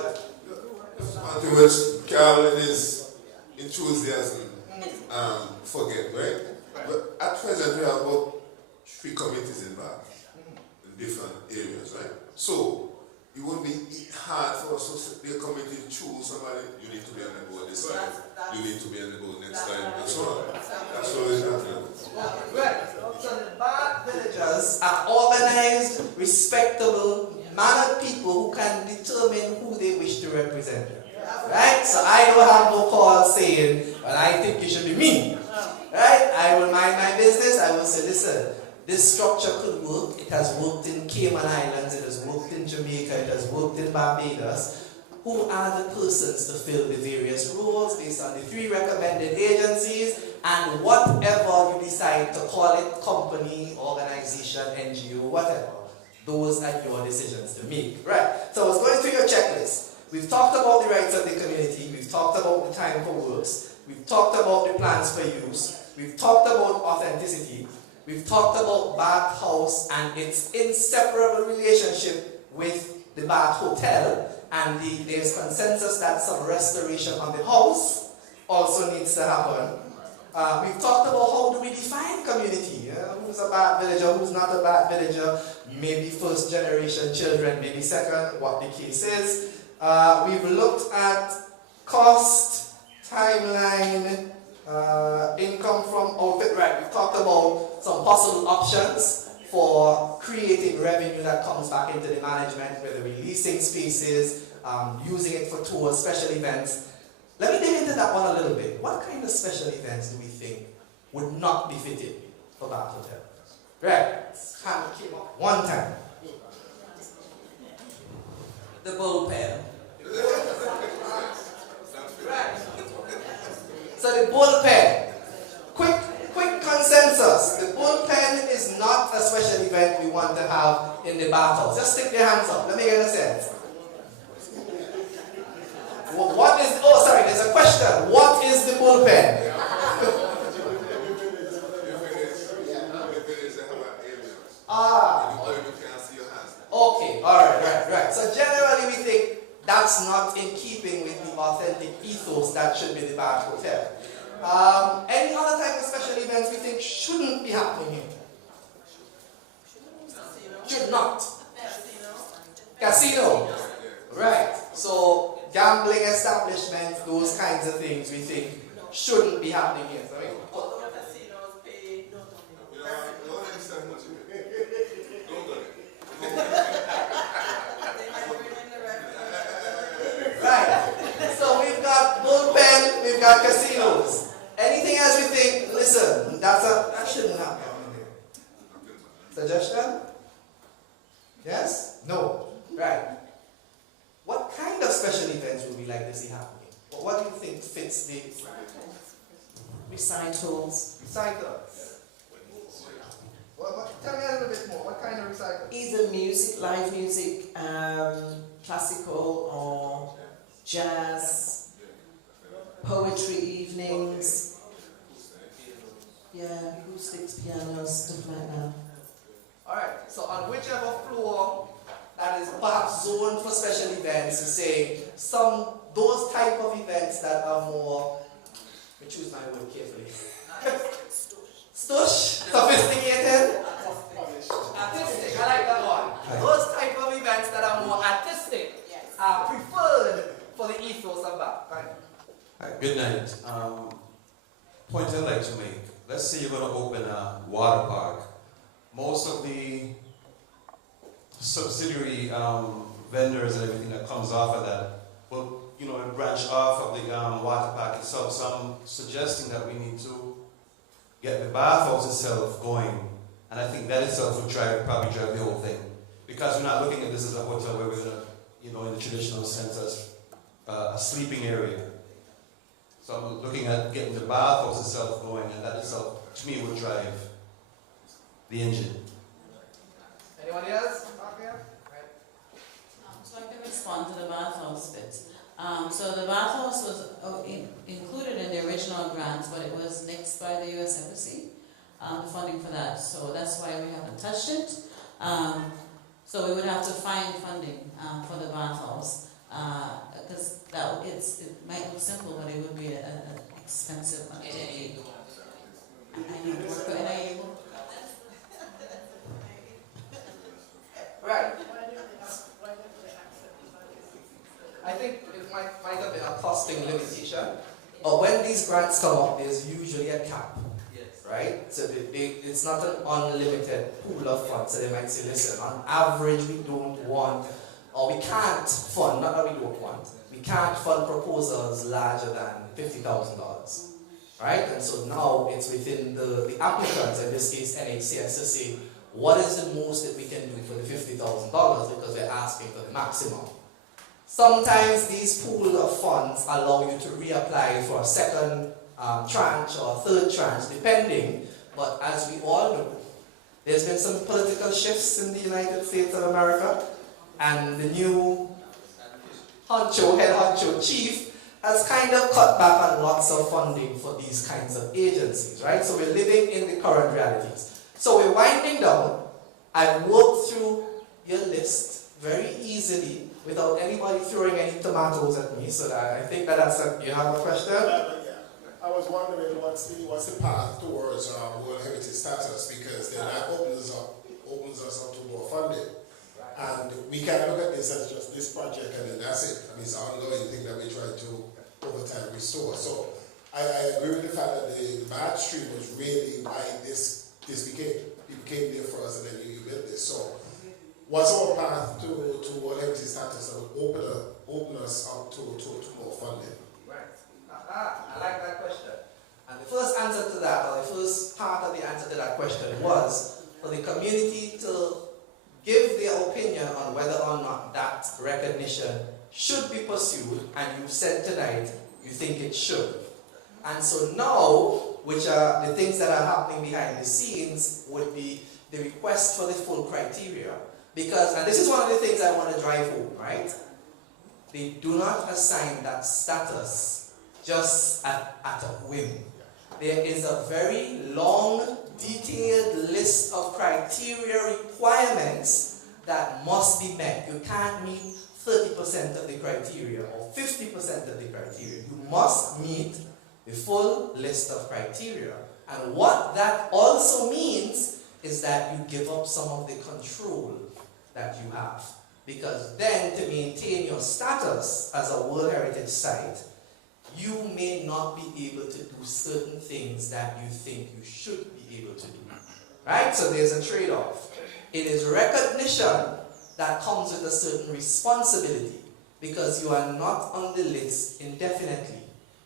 Something which Carolyn is enthusiasm forget, right? But at present we have about 3 committees in Bath, in different areas, right? So it wouldn't be hard for us to be a committee to choose somebody. You need to be on the board this time. You need to be on the board next time, and so on. That's always happening. Right. So the Bath villagers are organized, respectable, mannered people who can determine who they wish to represent. Right? So I don't have no call saying, well, I think it should be me. Right? I will mind my business. I will say, listen, this structure could work. It has worked in Cayman Islands. It has worked in Jamaica. It has worked in Barbados. Who are the persons to fill the various roles based on the 3 recommended agencies and whatever you decide to call it, company, organization, NGO, whatever. those are your decisions to make. Right, so I was going through your checklist. We've talked about the rights of the community, we've talked about the time for works, we've talked about the plans for use, we've talked about authenticity, we've talked about bathhouse and its inseparable relationship with the bath hotel, and there's consensus that some restoration on the house also needs to happen. We've talked about how do we define community, who's a bath villager, who's not a bath villager, maybe first generation children, maybe second, what the case is. We've looked at cost, timeline, income from outfit. Right, we've talked about some possible options for creating revenue that comes back into the management, whether we're leasing spaces, using it for tours, special events. Let me dig into that one a little bit. What kind of special events do we think would not be fitted for Bath Hotel? Right, hand came up one time. The bullpen. Right. So the bullpen. Quick consensus. The bullpen is not a special event we want to have in the bathhouse. Just stick your hands up. Let me get a sense. What is, oh sorry, there's a question. What is the bullpen? Okay, alright, right. So generally we think that's not in keeping with the authentic ethos that should be the Bath Hotel. Any other type of special events we think shouldn't be happening here? Should not. Casino. Right. So gambling establishments, those kinds of things we think shouldn't be happening here. Sorry. Right. So we've got bullpen, we've got casinos. Anything else we think, listen, that shouldn't happen here. Suggestion? Yes? No? Right. What kind of special events would we like to see happening? What do you think fits the Recitals. Recitals. Tell me a little bit more. What kind of recitals? Either music, live music, classical or jazz, poetry evenings. Yeah, acoustics, pianos, stuff like that. Alright, so on whichever floor that is perhaps zoned for special events, to say those type of events that are more, let me choose my word carefully. Stush, sophisticated, artistic. I like that one. Those type of events that are more artistic are preferred for the ethos of that. Right. Good night. Point I'd like to make. Let's say you're going to open a water park. Most of the subsidiary vendors and everything that comes off of that will, branch off of the water park itself. So I'm suggesting that we need to get the bathhouse itself going, and I think that itself would probably drive the whole thing. Because we're not looking at this as a hotel where we're going to, in the traditional sense, as a sleeping area. So I'm looking at getting the bathhouse itself going, and that itself, to me, would drive the engine. Anyone else? Okay. Right. So I can respond to the bathhouse bit. So the bathhouse was included in the original grant, but it was nixed by the U.S. Embassy, the funding for that. So that's why we haven't touched it. So we would have to find funding for the bathhouse, because it might look simple, but it would be an expensive undertaking. Right. I think it might have been a costing limitation. But when these grants come up, there's usually a cap. Right? So it's not an unlimited pool of funds. So they might say, listen, on average we don't want, or we can't fund, not that we don't want, we can't fund proposals larger than $50,000. Right? And so now it's within the applicants, in this case NHCS, to say, what is the most that we can do for the $50,000, because we're asking for the maximum. Sometimes these pool of funds allow you to reapply for a second tranche or a third tranche, depending. But as we all know, There's been some political shifts in the United States of America, and the new head honcho chief has kind of cut back on lots of funding for these kinds of agencies, right? So we're living in the current realities. So we're winding down. I've worked through your list very easily without anybody throwing any tomatoes at me, so that I think that's you have a question? I was wondering what's the path towards World Heritage status, because then that opens us up to more funding. And we can't look at this as just this project and then that's it. I mean, it's an ongoing thing that we try to over time restore. So I agree with the fact that the bad stream was really why this became. People came there for us and then you built this. So what's our path to World Heritage status that would open us up to more funding? Right. I like that question. And the first answer to that, or the first part of the answer to that question was for the community to give their opinion on whether or not that recognition should be pursued, and you've said tonight you think it should. And so now, which are the things that are happening behind the scenes, would be the request for the full criteria. Because, and this is one of the things I want to drive home, right? They do not assign that status just at a whim. There is a very long, detailed list of criteria requirements that must be met. You can't meet 30% of the criteria or 50% of the criteria. You must meet the full list of criteria. And what that also means is that you give up some of the control that you have. Because then, to maintain your status as a World Heritage Site, you may not be able to do certain things that you think you should be able to do. Right? So there's a trade-off. It is recognition that comes with a certain responsibility, because you are not on the list indefinitely.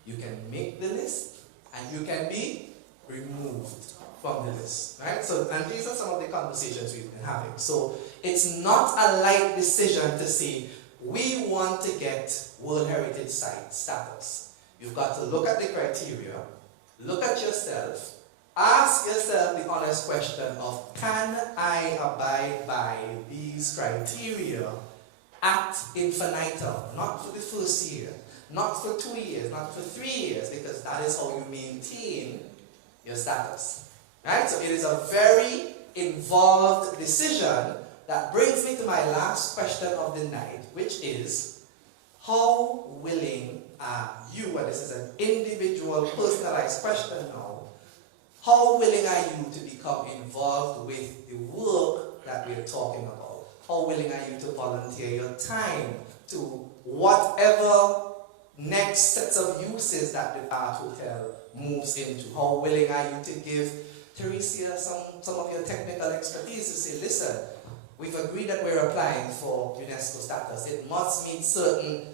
You can make the list and you can be removed from the list. Right? So, and these are some of the conversations we've been having. So it's not a light decision to say, we want to get World Heritage Site status. You've got to look at the criteria, look at yourself, ask yourself the honest question of, can I abide by these criteria ad infinitum? Not for the first year, not for 2 years, not for 3 years, because that is how you maintain your status. Right? So it is a very involved decision that brings me to my last question of the night, which is, how willing are you, and this is an individual, personalized question now, how willing are you to become involved with the work that we're talking about? How willing are you to volunteer your time to whatever next sets of uses that the Art Hotel moves into? How willing are you to give Teresa some of your technical expertise to say, listen, we've agreed that we're applying for UNESCO status. It must meet certain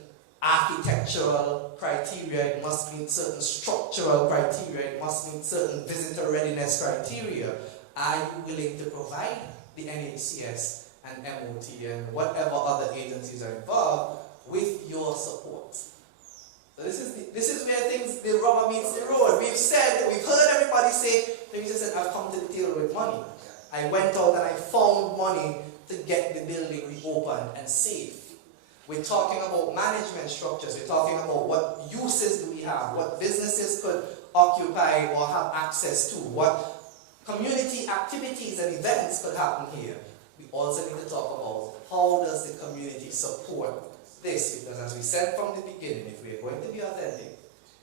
architectural criteria, it must meet certain structural criteria, it must meet certain visitor readiness criteria. Are you willing to provide the NHCS and MOT and whatever other agencies are involved with your support? So this is where the rubber meets the road. We've heard everybody say, Teresa said, I've come to the table with money. I went out and I found money to get the building reopened and safe. We're talking about management structures. We're talking about what uses do we have, what businesses could occupy or have access to, what community activities and events could happen here. We also need to talk about how does the community support this, because as we said from the beginning, if we are going to be authentic,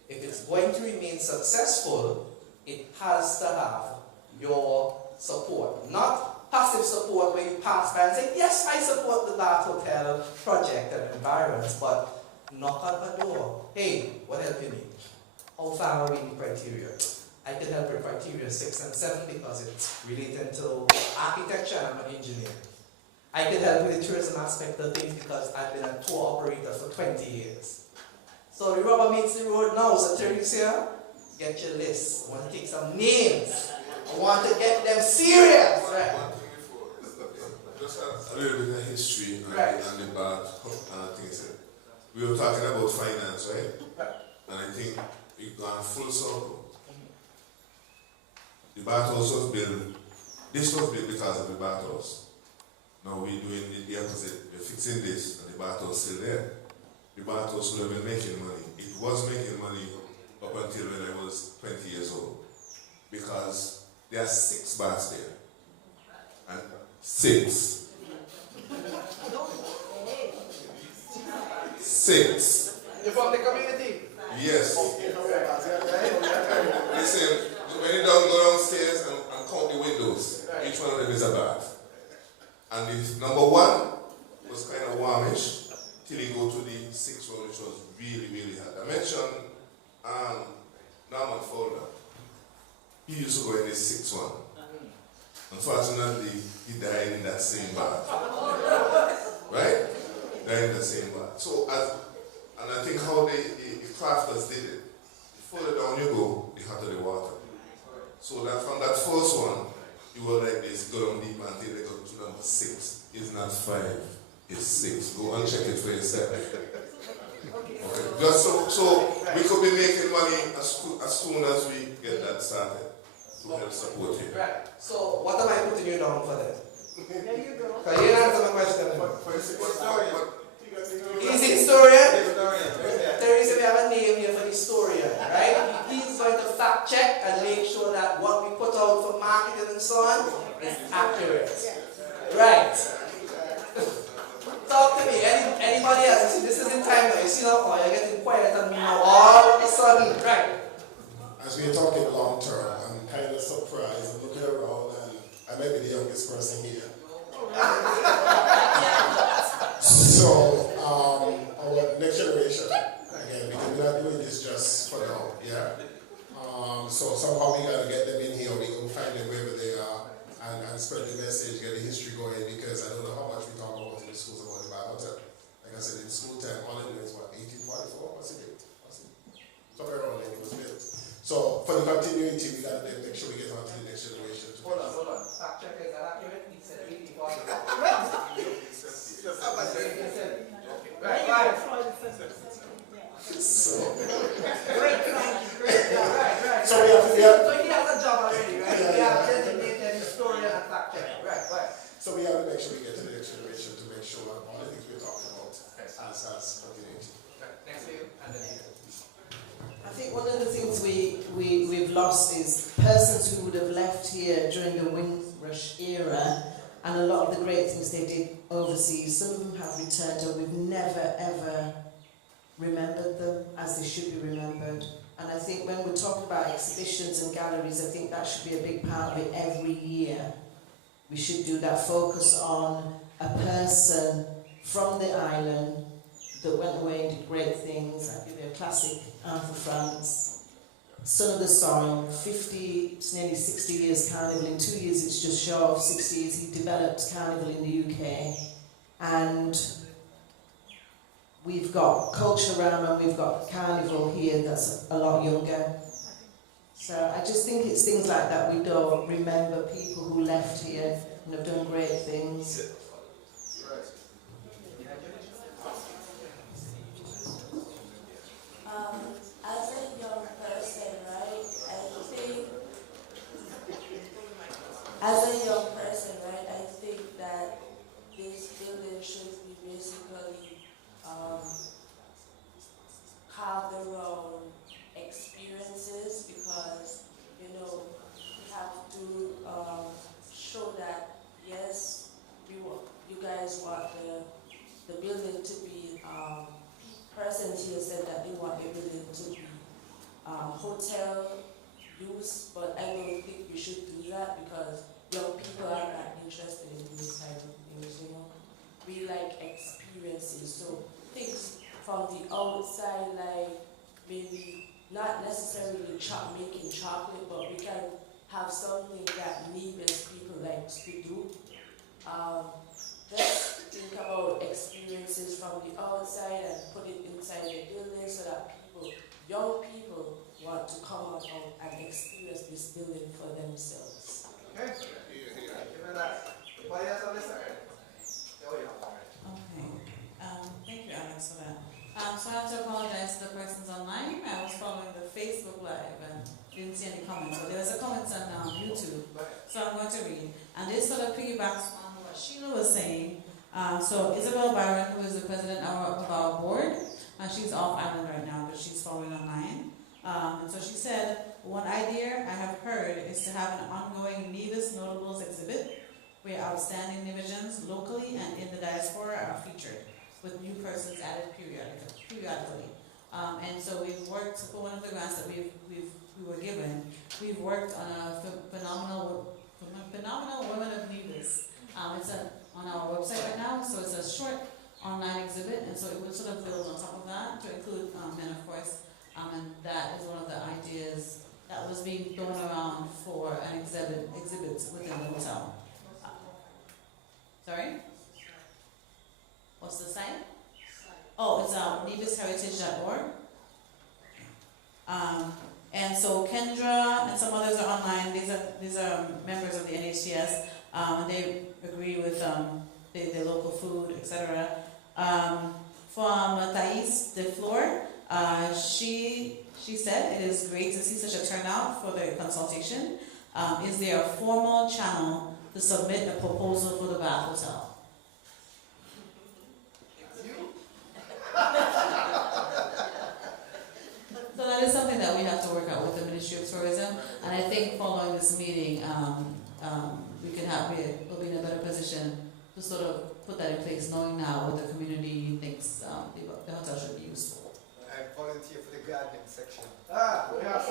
if it's going to remain successful, it has to have your support. Not passive support where you pass by and say, yes, I support the Art Hotel project and environment, but knock on the door. Hey, what help you need? How far are we in criteria? I can help with criteria 6 and 7 because it's related to architecture and I'm an engineer. I can help with the tourism aspect of things because I've been a tour operator for 20 years. So the rubber meets the road now. So Teresa, get your list. I want to take some names. I want to get them serious. Right. Just a little bit of history and the bad things. We were talking about finance, right? And I think we've gone full circle. The Bath House was built This was built because of the bathhouse. Now we're doing the opposite. We're fixing this, and the bathhouse still there. The bathhouse would have been making money. It was making money up until when I was 20 years old. Because there are 6 baths there. And 6. 6. You from the community? Yes. Listen, when you don't go downstairs and count the windows, each one of them is a bath. And the number 1 was kind of warmish till you go to the 6th one, which was really, really hot. I mentioned Norman Fowler. He used to go in the 6th one. Unfortunately, he died in that same bath. Right? Died in the same bath. So, and I think how the crafters did it, the further down you go, the hotter the water. So that from that first one, you were like this, go down deep until they go to number 6. It's not 5, it's 6. Go and check it for yourself. Okay. Just so we could be making money as soon as we get that started to help support you. Right. So what am I putting you down for then? There you go. Can you answer my question? He's the historian. Teresa, we have a name here for the historian, right? He's going to fact check and make sure that what we put out for marketing and so on is accurate. Right. Talk to me. Anybody else? See, this isn't time now. You see now, you're getting quiet on me now. All of a sudden, right? As we are talking long term, I'm kind of surprised. I'm looking around and I may be the youngest person here. So, our next generation, again, because we're not doing this just for now, yeah? So somehow we got to get them in here, we can find them wherever they are and spread the message, get the history going, because I don't know how much we talk about in the schools about the Bible. Like I said, in school time, all it is what, 1844? What's it? Somewhere around there it was built. So for the continuity, we got to make sure we get on to the next generation. Hold on. Fact check is that accurate? He said 1844. Right. So, Great. So we have to, So he has a job already, right? We have designated historian and fact checker. Right. So we have to make sure we get to the next generation to make sure all the things we're talking about as continuity. Next to you, and then here. I think one of the things we've lost is persons who would have left here during the Windrush era, and a lot of the great things they did overseas. Some of them have returned, and we've never ever remembered them as they should be remembered. And I think when we're talking about exhibitions and galleries, I think that should be a big part of it every year. We should do that, focus on a person from the island that went away and did great things. I'll give you a classic, Arthur France, Son of the Soil, 50, it's nearly 60 years carnival. In 2 years, it's just short of 60 years. He developed carnival in the UK. And we've got Culturama and we've got carnival here that's a lot younger. So I just think it's things like that we don't remember people who left here and have done great things. As a young person, right, I think that this building should be basically have their own experiences, because, you know, we have to show that, yes, you guys want the building to be, persons here said that they want the building to be hotel use, but I don't think we should do that because young people are not interested in those kind of things, you know. We like experiences, so things from the outside, like maybe not necessarily making chocolate, but we can have something that Nevis people like to do. Just think about experiences from the outside and put it inside the building so that young people want to come out and experience this building for themselves. Okay. Thank you, Alex, for that. So I have to apologize to the persons online. I was following the Facebook Live, and didn't see any comments, but there was a comment on YouTube, so I'm going to read. And this sort of piggybacks on what Sheila was saying. So Isabel Byron, who is the president of our board, she's off island right now, but she's following online. And so she said, one idea I have heard is to have an ongoing Nevis Notables exhibit where outstanding Nevisians locally and in the diaspora are featured, with new persons added periodically. And so we've worked, for one of the grants that we were given, we've worked on a phenomenal Women of Nevis. It's on our website right now, so it's a short online exhibit, and so it would sort of build on top of that to include men, of course, and that is one of the ideas that was being thrown around for an exhibit within the hotel. Sorry? What's the site? Oh, it's nevisheritage.org. And so Kendra and some others are online. These are members of the NHCS, and they agree with the local food, etc. From Thais DeFleur, she said it is great to see such a turnout for the consultation. Is there a formal channel to submit a proposal for the Bath Hotel? So that is something that we have to work out with the Ministry of Tourism, and I think following this meeting, we'll be in a better position to sort of put that in place, knowing now what the community thinks the hotel should be used for. I volunteer for the gardening section. We have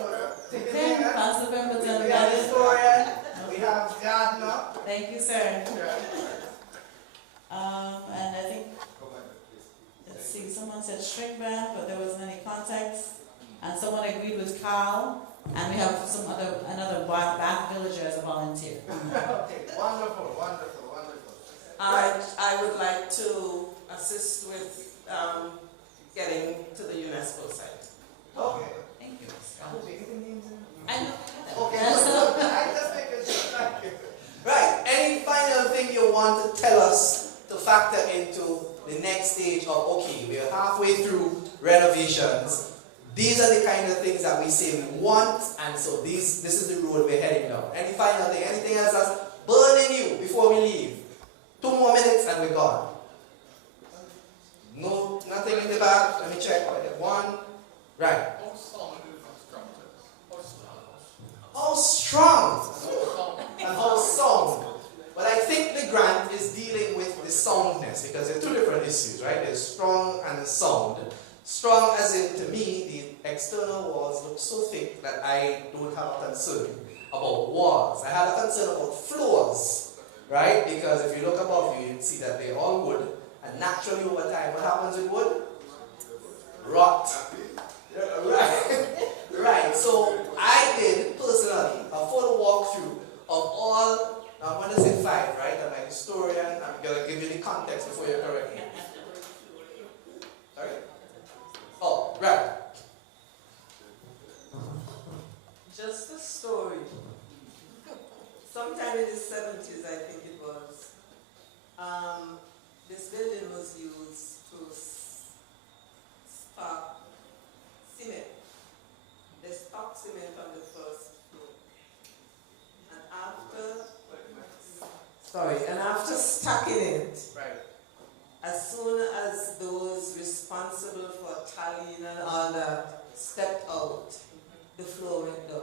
Okay, Pastor Pemberton, we have historian, we have gardener. Thank you, sir. And I think, let's see, someone said string band, but there wasn't any context. And someone agreed with Carl, and we have another Bath villager as a volunteer. Okay, wonderful. I would like to assist with getting to the UNESCO site. Okay. Thank you. I know. Okay, I just make a sure. Thank you. Right. Any final thing you want to tell us to factor into the next stage of, okay, we're halfway through renovations. These are the kind of things that we say we want, and so this is the road we're heading down. Any final thing? Anything else that's burning you before we leave? 2 more minutes and we're gone. No, nothing in the back. Let me check. I get 1. Right. How strong and how sound. But I think the grant is dealing with the soundness, because there are 2 different issues, right? There's strong and sound. Strong as in, to me, the external walls look so thick that I don't have a concern about walls. I have a concern about floors, right? Because if you look above you, you'd see that they're all wood, and naturally over time, what happens with wood? Rot. Right. Right. So I did personally a full walkthrough of all. Now I'm going to say 5, right? I'm a historian. I'm going to give you the context before you correct me. Sorry? Oh, right. Just a story. Sometime in the 70s, I think it was, this building was used to stock cement. They stocked cement on the first floor. And after stacking it, right, as soon as those responsible for tallying and all that stepped out, the floor went down.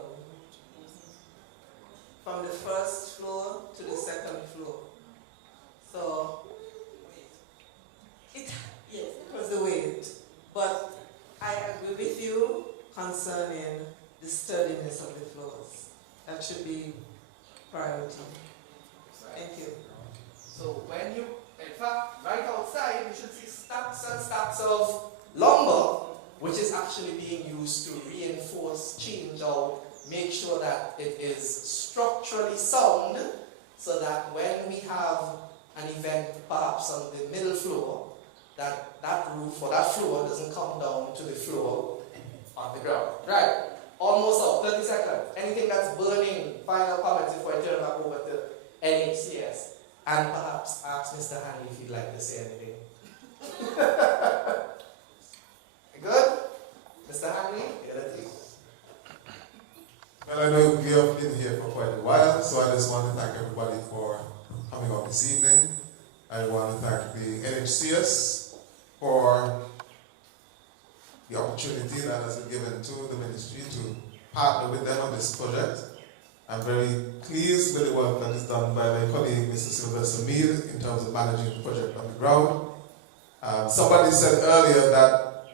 From the first floor to the second floor. So, it was the weight. But I agree with you concerning the sturdiness of the floors. That should be priority. Thank you. So when you, in fact, right outside, you should see stacks and stacks of lumber, which is actually being used to reinforce, change out, make sure that it is structurally sound, so that when we have an event perhaps on the middle floor, that roof or that floor doesn't come down to the floor on the ground. Right. Almost out. 30 seconds. Anything that's burning, final comments before I turn back over to NHCS. And perhaps ask Mr. Hanley if he'd like to say anything. Good? Mr. Hanley, you're the this evening. I want to thank the NHCS for the opportunity that has been given to the ministry to partner with them on this project. I'm very pleased with the work that is done by my colleague, Mr. Sylvester Mead, in terms of managing the project on the ground. Somebody said earlier that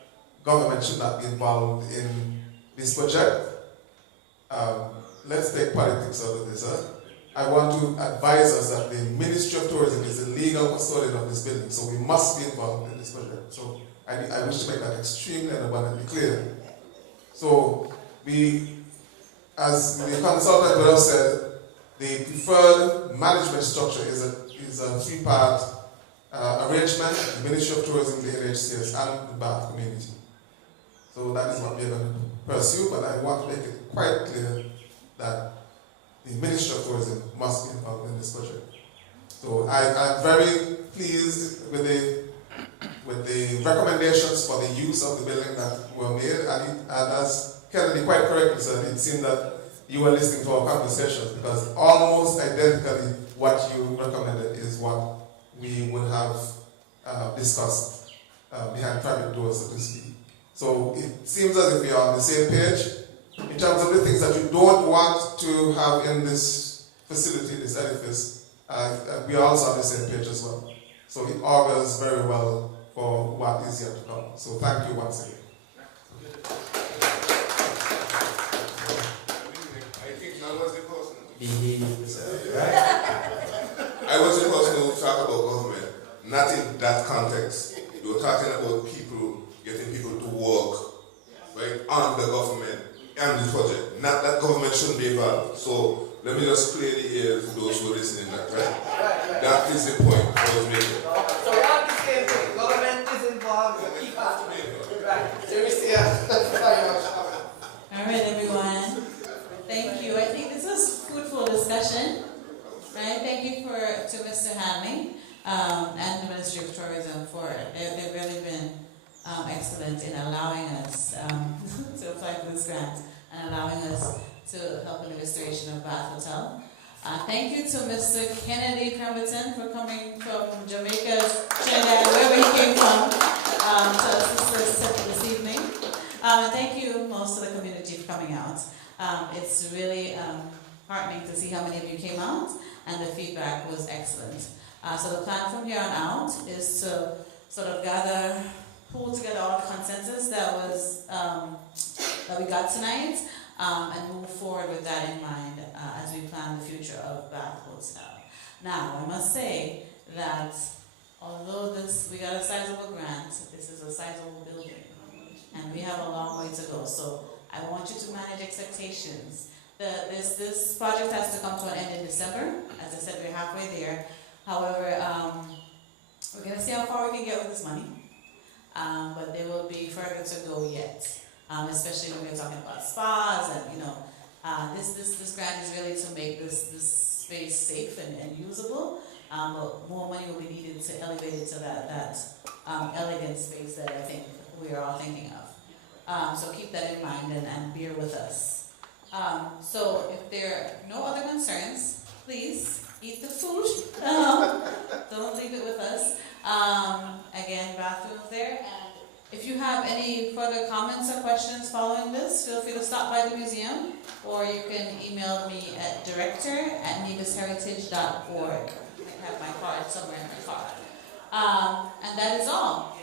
government should not be involved in this project. Let's take politics out of this. I want to advise us that the Ministry of Tourism is the legal custodian of this building, so we must be involved in this project. So I wish to make that extremely and abundantly clear. So we, as the consultant would have said, the preferred management structure is a three-part arrangement: the Ministry of Tourism, the NHCS, and the Bath community. So that is what we are going to pursue, but I want to make it quite clear that the Ministry of Tourism must be involved in this project. So I'm very pleased with the recommendations for the use of the building that were made, and as Kennedy quite correctly said, it seemed that you were listening to our conversations, because almost identically what you recommended is what we would have discussed behind private doors, so to speak. So it seems as if we are on the same page in terms of the things that you don't want to have in this facility, this edifice. We are also on the same page as well. So it augurs very well for what is yet to come. So thank you once again. I think that was the person. Right? I was the person who talked about government, not in that context. You were talking about people, getting people to work, right, on the government and the project. Not that government shouldn't be involved. So let me just clear the air for those who are listening to that, right? That is the point I was making. So we're on the same thing. Government is involved, we keep after it. Right. There is All right, everyone. Thank you. I think this was fruitful discussion. Right? Thank you to Mr. Hanley and the Ministry of Tourism for it. They've really been excellent in allowing us to apply for this grant and allowing us to help in the restoration of Bath Hotel. Thank you to Mr. Kennedy Pemberton for coming from Jamaica, Trinidad, wherever he came from, to assist us this evening. And thank you most of the community for coming out. It's really heartening to see how many of you came out, and the feedback was excellent. So the plan from here on out is to sort of pull together all the consensus that we got tonight, and move forward with that in mind as we plan the future of Bath Hotel. Now, I must say that although we got a sizable grant, this is a sizable building, and we have a long way to go. So I want you to manage expectations. This project has to come to an end in December. As I said, we're halfway there. However, we're going to see how far we can get with this money. But there will be further to go yet, especially when we're talking about spas and this grant is really to make this space safe and usable. But more money will be needed to elevate it to that elegant space that I think we are all thinking of. So keep that in mind and bear with us. So if there are no other concerns, please eat the food. Don't leave it with us. Again, bathrooms there. And if you have any further comments or questions following this, feel free to stop by the museum, or you can email me at director@nevisheritage.org. I have my card somewhere in my car. And that is all.